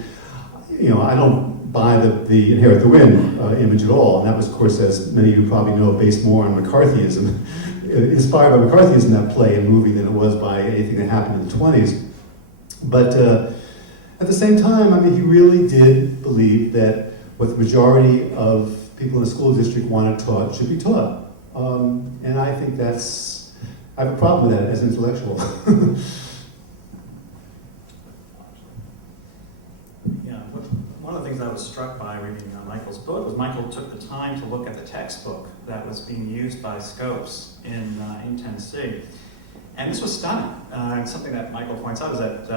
don't buy the Inherit the Wind image at all. And that was, of course, as many of you probably know, based more on McCarthyism, inspired by McCarthyism, that play and movie, than it was by anything that happened in the 20s. But at the same time, I mean, he really did believe that what the majority of people in a school district wanted taught should be taught. And I think I have a problem with that as an intellectual. One of the things I was struck by reading Michael's book was Michael took the time to look at the textbook that was being used by Scopes in 10C. And this was stunning. And something that Michael points out is that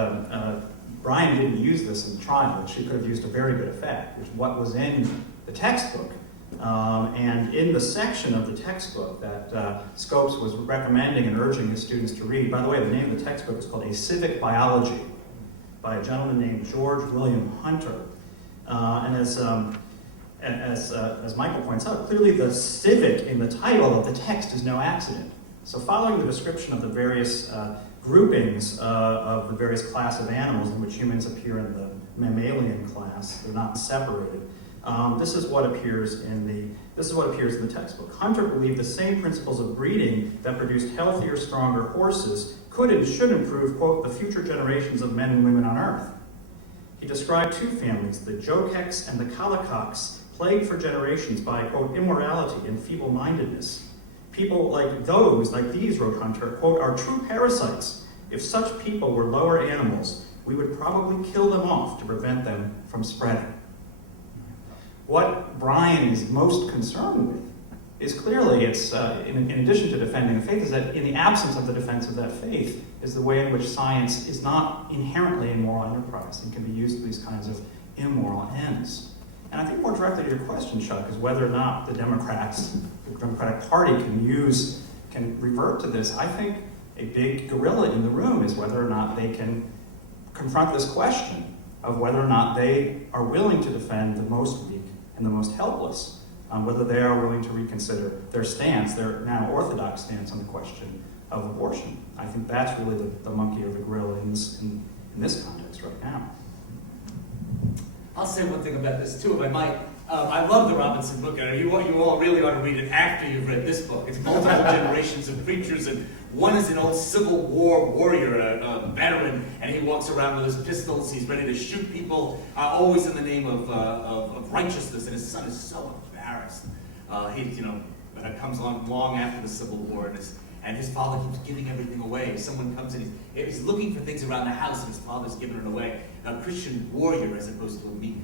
Bryan didn't use this in the trial, which he could have used a very good effect, which what was in the textbook. And in the section of the textbook that Scopes was recommending and urging his students to read, by the way, the name of the textbook is called A Civic Biology by a gentleman named George William Hunter. And as Michael points out, clearly the civic in the title of the text is no accident. So following the description of the various groupings of the various class of animals in which humans appear in the mammalian class, they're not separated. This is what appears in the textbook. Hunter believed the same principles of breeding that produced healthier, stronger horses could and should improve, quote, the future generations of men and women on Earth. He described two families, the Jokecs and the Calicocs, plagued for generations by, quote, immorality and feeble-mindedness. People like these, wrote Hunter, quote, are true parasites. If such people were lower animals, we would probably kill them off to prevent them from spreading. What Bryan is most concerned with is clearly, in addition to defending the faith, is that in the absence of the defense of that faith is the way in which science is not inherently a moral enterprise and can be used for these kinds of immoral ends. And I think more directly to your question, Chuck, is whether or not the Democratic Party can revert to this. I think a big gorilla in the room is whether or not they can confront this question of whether or not they are willing to defend the most weak and the most helpless, whether they are willing to reconsider their stance, their now orthodox stance on the question of abortion. I think that's really the monkey or the gorilla in this context right now. I'll say one thing about this too, if I might. I love the Robinson book, and you all really ought to read it after you've read this book. It's multiple generations of preachers, and one is an old Civil War warrior, a veteran, and he walks around with his pistols. He's ready to shoot people, always in the name of righteousness, and his son is so embarrassed. It comes along long after the Civil War, and his father keeps giving everything away. Someone comes in, he's looking for things around the house, and his father's giving it away. A Christian warrior as opposed to a meek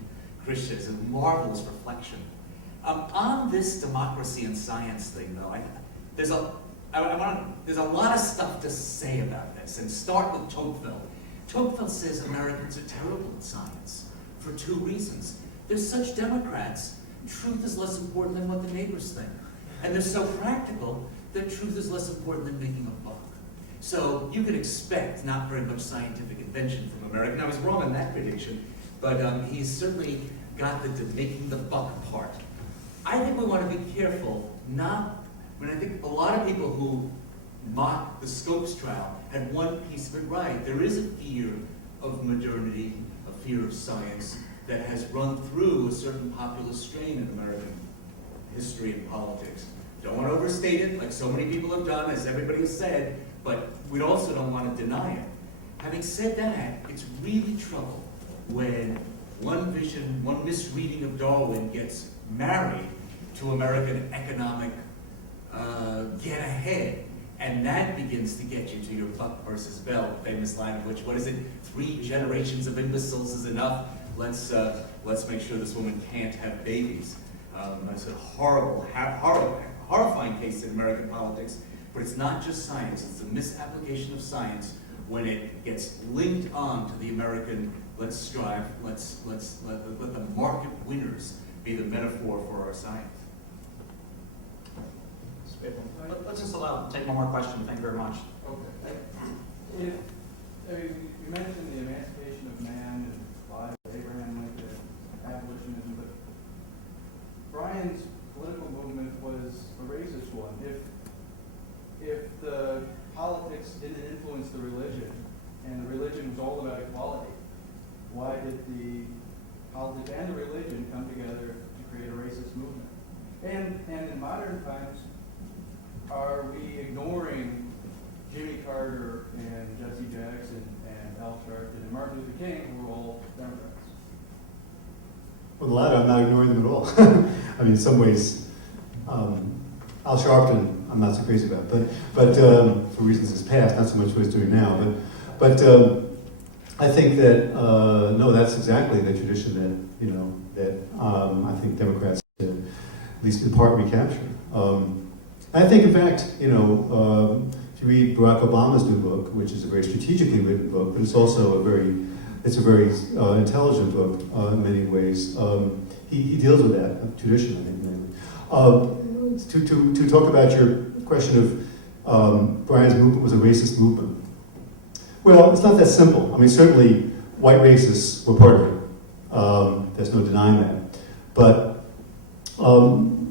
Christian is a marvelous reflection. On this democracy and science thing, though, there's a lot of stuff to say about this, and start with Tocqueville. Tocqueville says Americans are terrible at science for two reasons. They're such Democrats, truth is less important than what the neighbors think. And they're so practical that truth is less important than making a buck. So you can expect not very much scientific invention from America. Now, he's wrong on that prediction, but he's certainly got the making the buck part. I think we want to be careful, I think a lot of people who mock the Scopes trial had one piece of it right. There is a fear of modernity, a fear of science that has run through a certain populist strain in American history and politics. Don't want to overstate it, like so many people have done, as everybody has said, but we also don't want to deny it. Having said that, it's really trouble when one misreading of Darwin gets married to American economic get ahead, and that begins to get you to your buck versus bell famous line, of which, what is it? 3 generations of imbeciles is enough. Let's make sure this woman can't have babies. That's a horrifying case in American politics, but it's not just science, it's a misapplication of science when it gets linked on to the American, let's strive, let the market winners be the metaphor for our science. Let's just take one more question. Thank you very much. Okay. You mentioned the emancipation of man and life, Abraham Lincoln, abolitionism, but Bryan's political movement was a racist one. If the politics didn't influence the religion, and the religion was all about equality, why did the politics and the religion come together to create a racist movement? And in modern times, are we ignoring Jimmy Carter and Jesse Jackson and Al Sharpton and Martin Luther King, who were all Democrats? Well, the latter, I'm not ignoring them at all. I mean, in some ways, Al Sharpton, I'm not so crazy about, but for reasons in his past, not so much what he's doing now. But I think that no, that's exactly the tradition that I think Democrats, at least in part, recaptured. I think, in fact, if you read Barack Obama's new book, which is a very strategically written book, but it's also a very intelligent book in many ways. He deals with that tradition, I think, mainly. To talk about your question of Bryan's movement was a racist movement. Well, it's not that simple. I mean, certainly white racists were part of it. There's no denying that. But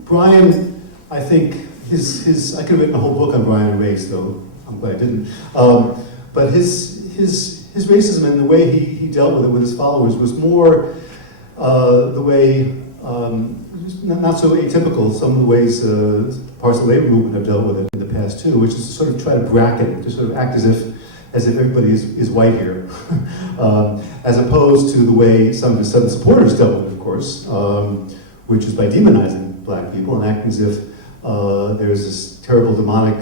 Bryan, I think, I could have written a whole book on Bryan and race, though I'm glad I didn't. But his racism and the way he dealt with it with his followers was more the way, not so atypical, some of the ways parts of the labor movement have dealt with it in the past too, which is to sort of try to bracket it, to sort of act as if everybody is white here, as opposed to the way some of his Southern supporters dealt with it, of course, which is by demonizing black people and acting as if there's this terrible demonic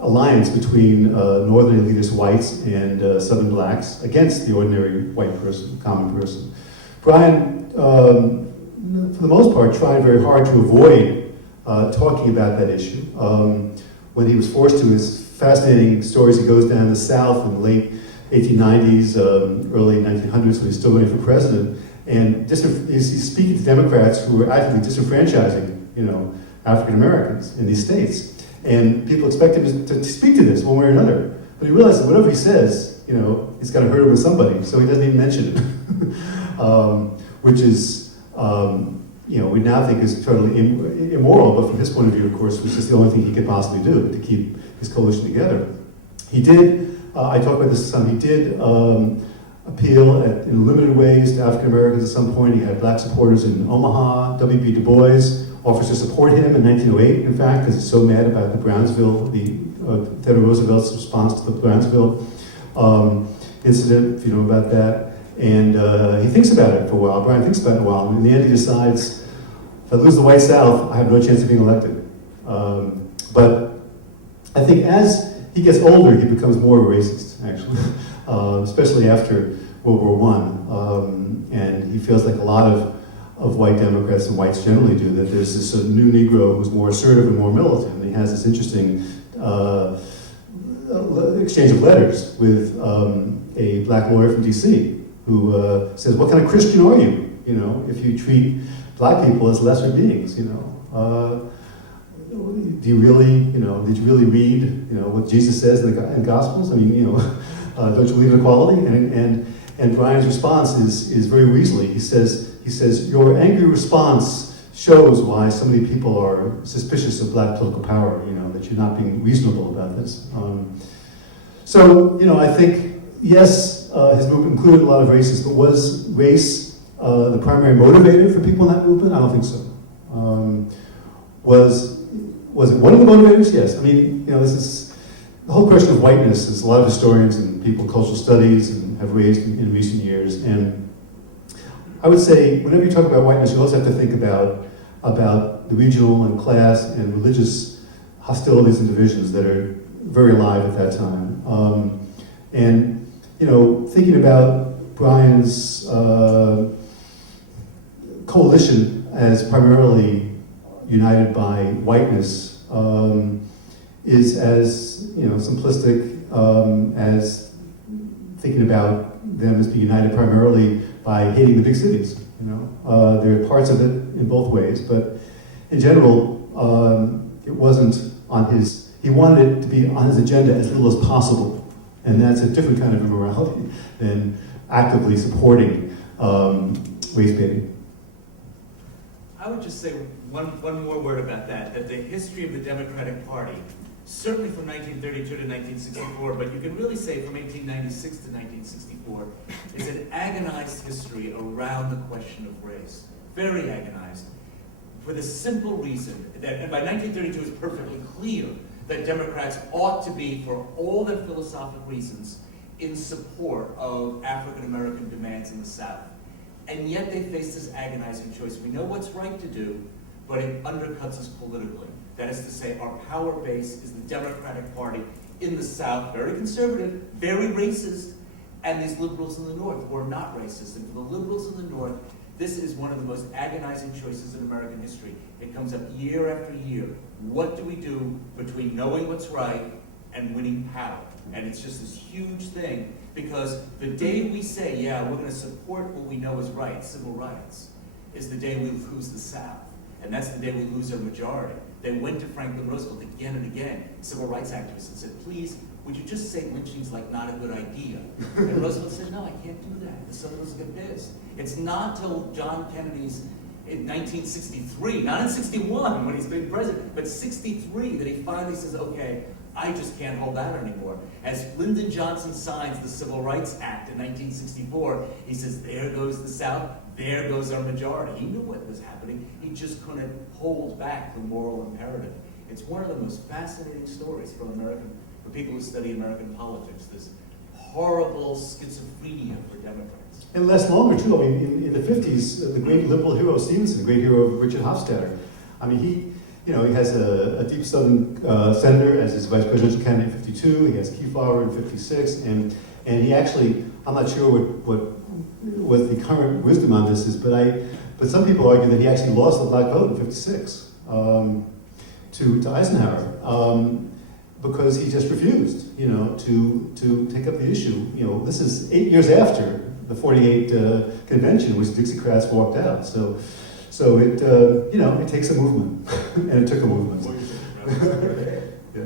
alliance between northern elitist whites and southern blacks against the ordinary white person, common person. Bryan, for the most part, tried very hard to avoid talking about that issue. When he was forced to, his fascinating stories, he goes down the South in the late 1890s, early 1900s, when he's still running for president, and he's speaking to Democrats who are actively disenfranchising, African Americans in these states. And people expect him to speak to this one way or another. But he realizes that whatever he says, it's got to hurt him with somebody, so he doesn't even mention it. Which is, we now think is totally immoral, but from his point of view, of course, was just the only thing he could possibly do to keep his coalition together. He did, I talked about this some, he did appeal in limited ways to African Americans at some point. He had black supporters in Omaha. W.B. Du Bois offers to support him in 1908, in fact, because he's so mad about the Brownsville, Theodore Roosevelt's response to the Brownsville incident, if you know about that. And he thinks about it for a while. Bryan thinks about it a while. And in the end, he decides, if I lose the white South, I have no chance of being elected. But I think as he gets older, he becomes more racist, actually, especially after World War I. And he feels like a lot of white Democrats and whites generally do, that there's this new Negro who's more assertive and more militant. And he has this interesting exchange of letters with a black lawyer from D.C. who says, what kind of Christian are you, if you treat black people as lesser beings, do you really, did you really read, what Jesus says in the Gospels? I mean, don't you believe in equality? And Bryan's response is very weaselly. He says, your angry response shows why so many people are suspicious of black political power, that you're not being reasonable about this. So, I think, yes, his movement included a lot of races, but was race the primary motivator for people in that movement? I don't think so. Was it one of the motivators? Yes. I mean, this is the whole question of whiteness. Is a lot of historians and people in cultural studies and have raised in recent years. And I would say, whenever you talk about whiteness, you also have to think about the regional and class and religious hostilities and divisions that are very alive at that time. And thinking about Bryan's coalition as primarily united by whiteness is as simplistic as thinking about them as being united primarily by hating the big cities. There are parts of it in both ways, but in general, it wasn't on his. He wanted it to be on his agenda as little as possible, and that's a different kind of immorality than actively supporting race baiting. I would just say one more word about that the history of the Democratic Party, certainly from 1932 to 1964, but you can really say from 1896 to 1964, is an agonized history around the question of race. Very agonized. For the simple reason that, and by 1932 it's perfectly clear that Democrats ought to be, for all their philosophic reasons, in support of African American demands in the South. And yet they face this agonizing choice. We know what's right to do, but it undercuts us politically. That is to say, our power base is the Democratic Party in the South, very conservative, very racist, and these liberals in the North who are not racist. And for the liberals in the North, this is one of the most agonizing choices in American history. It comes up year after year. What do we do between knowing what's right and winning power? And it's just this huge thing, because the day we say, yeah, we're going to support what we know is right, civil rights, is the day we lose the South. And that's the day we lose our majority. They went to Franklin Roosevelt again and again, civil rights activists, and said, please, would you just say lynching's like not a good idea? And Roosevelt said, no, I can't do that. The Southerners get pissed. It's not till John Kennedy's in 1963, not in 61 when he's been president, but 63 that he finally says, okay, I just can't hold out anymore. As Lyndon Johnson signs the Civil Rights Act in 1964, he says, there goes the South, there goes our majority. He knew what was happening. He just couldn't hold back the moral imperative. It's one of the most fascinating stories for people who study American politics, this horrible schizophrenia for Democrats. And less longer, too. I mean, in the 50s, the great liberal hero Stevenson, the great hero Richard Hofstadter, I mean, he has a deep Southern senator as his vice presidential candidate in 52. He has Kefauver in 56, and he actually, I'm not sure what the current wisdom on this is, but some people argue that he actually lost the black vote in 56 to Eisenhower because he just refused, to take up the issue. This is 8 years after the 48 convention, which Dixiecrats walked out. So it, it takes a movement, and it took a movement. Yeah.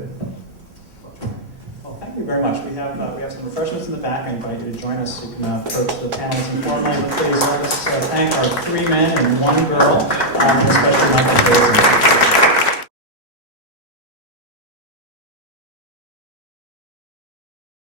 Well, thank you very much. We have some refreshments in the back. I invite you to join us. You can approach the panelists informally. Please let us thank our 3 men and 1 girl, especially Michael Kazin.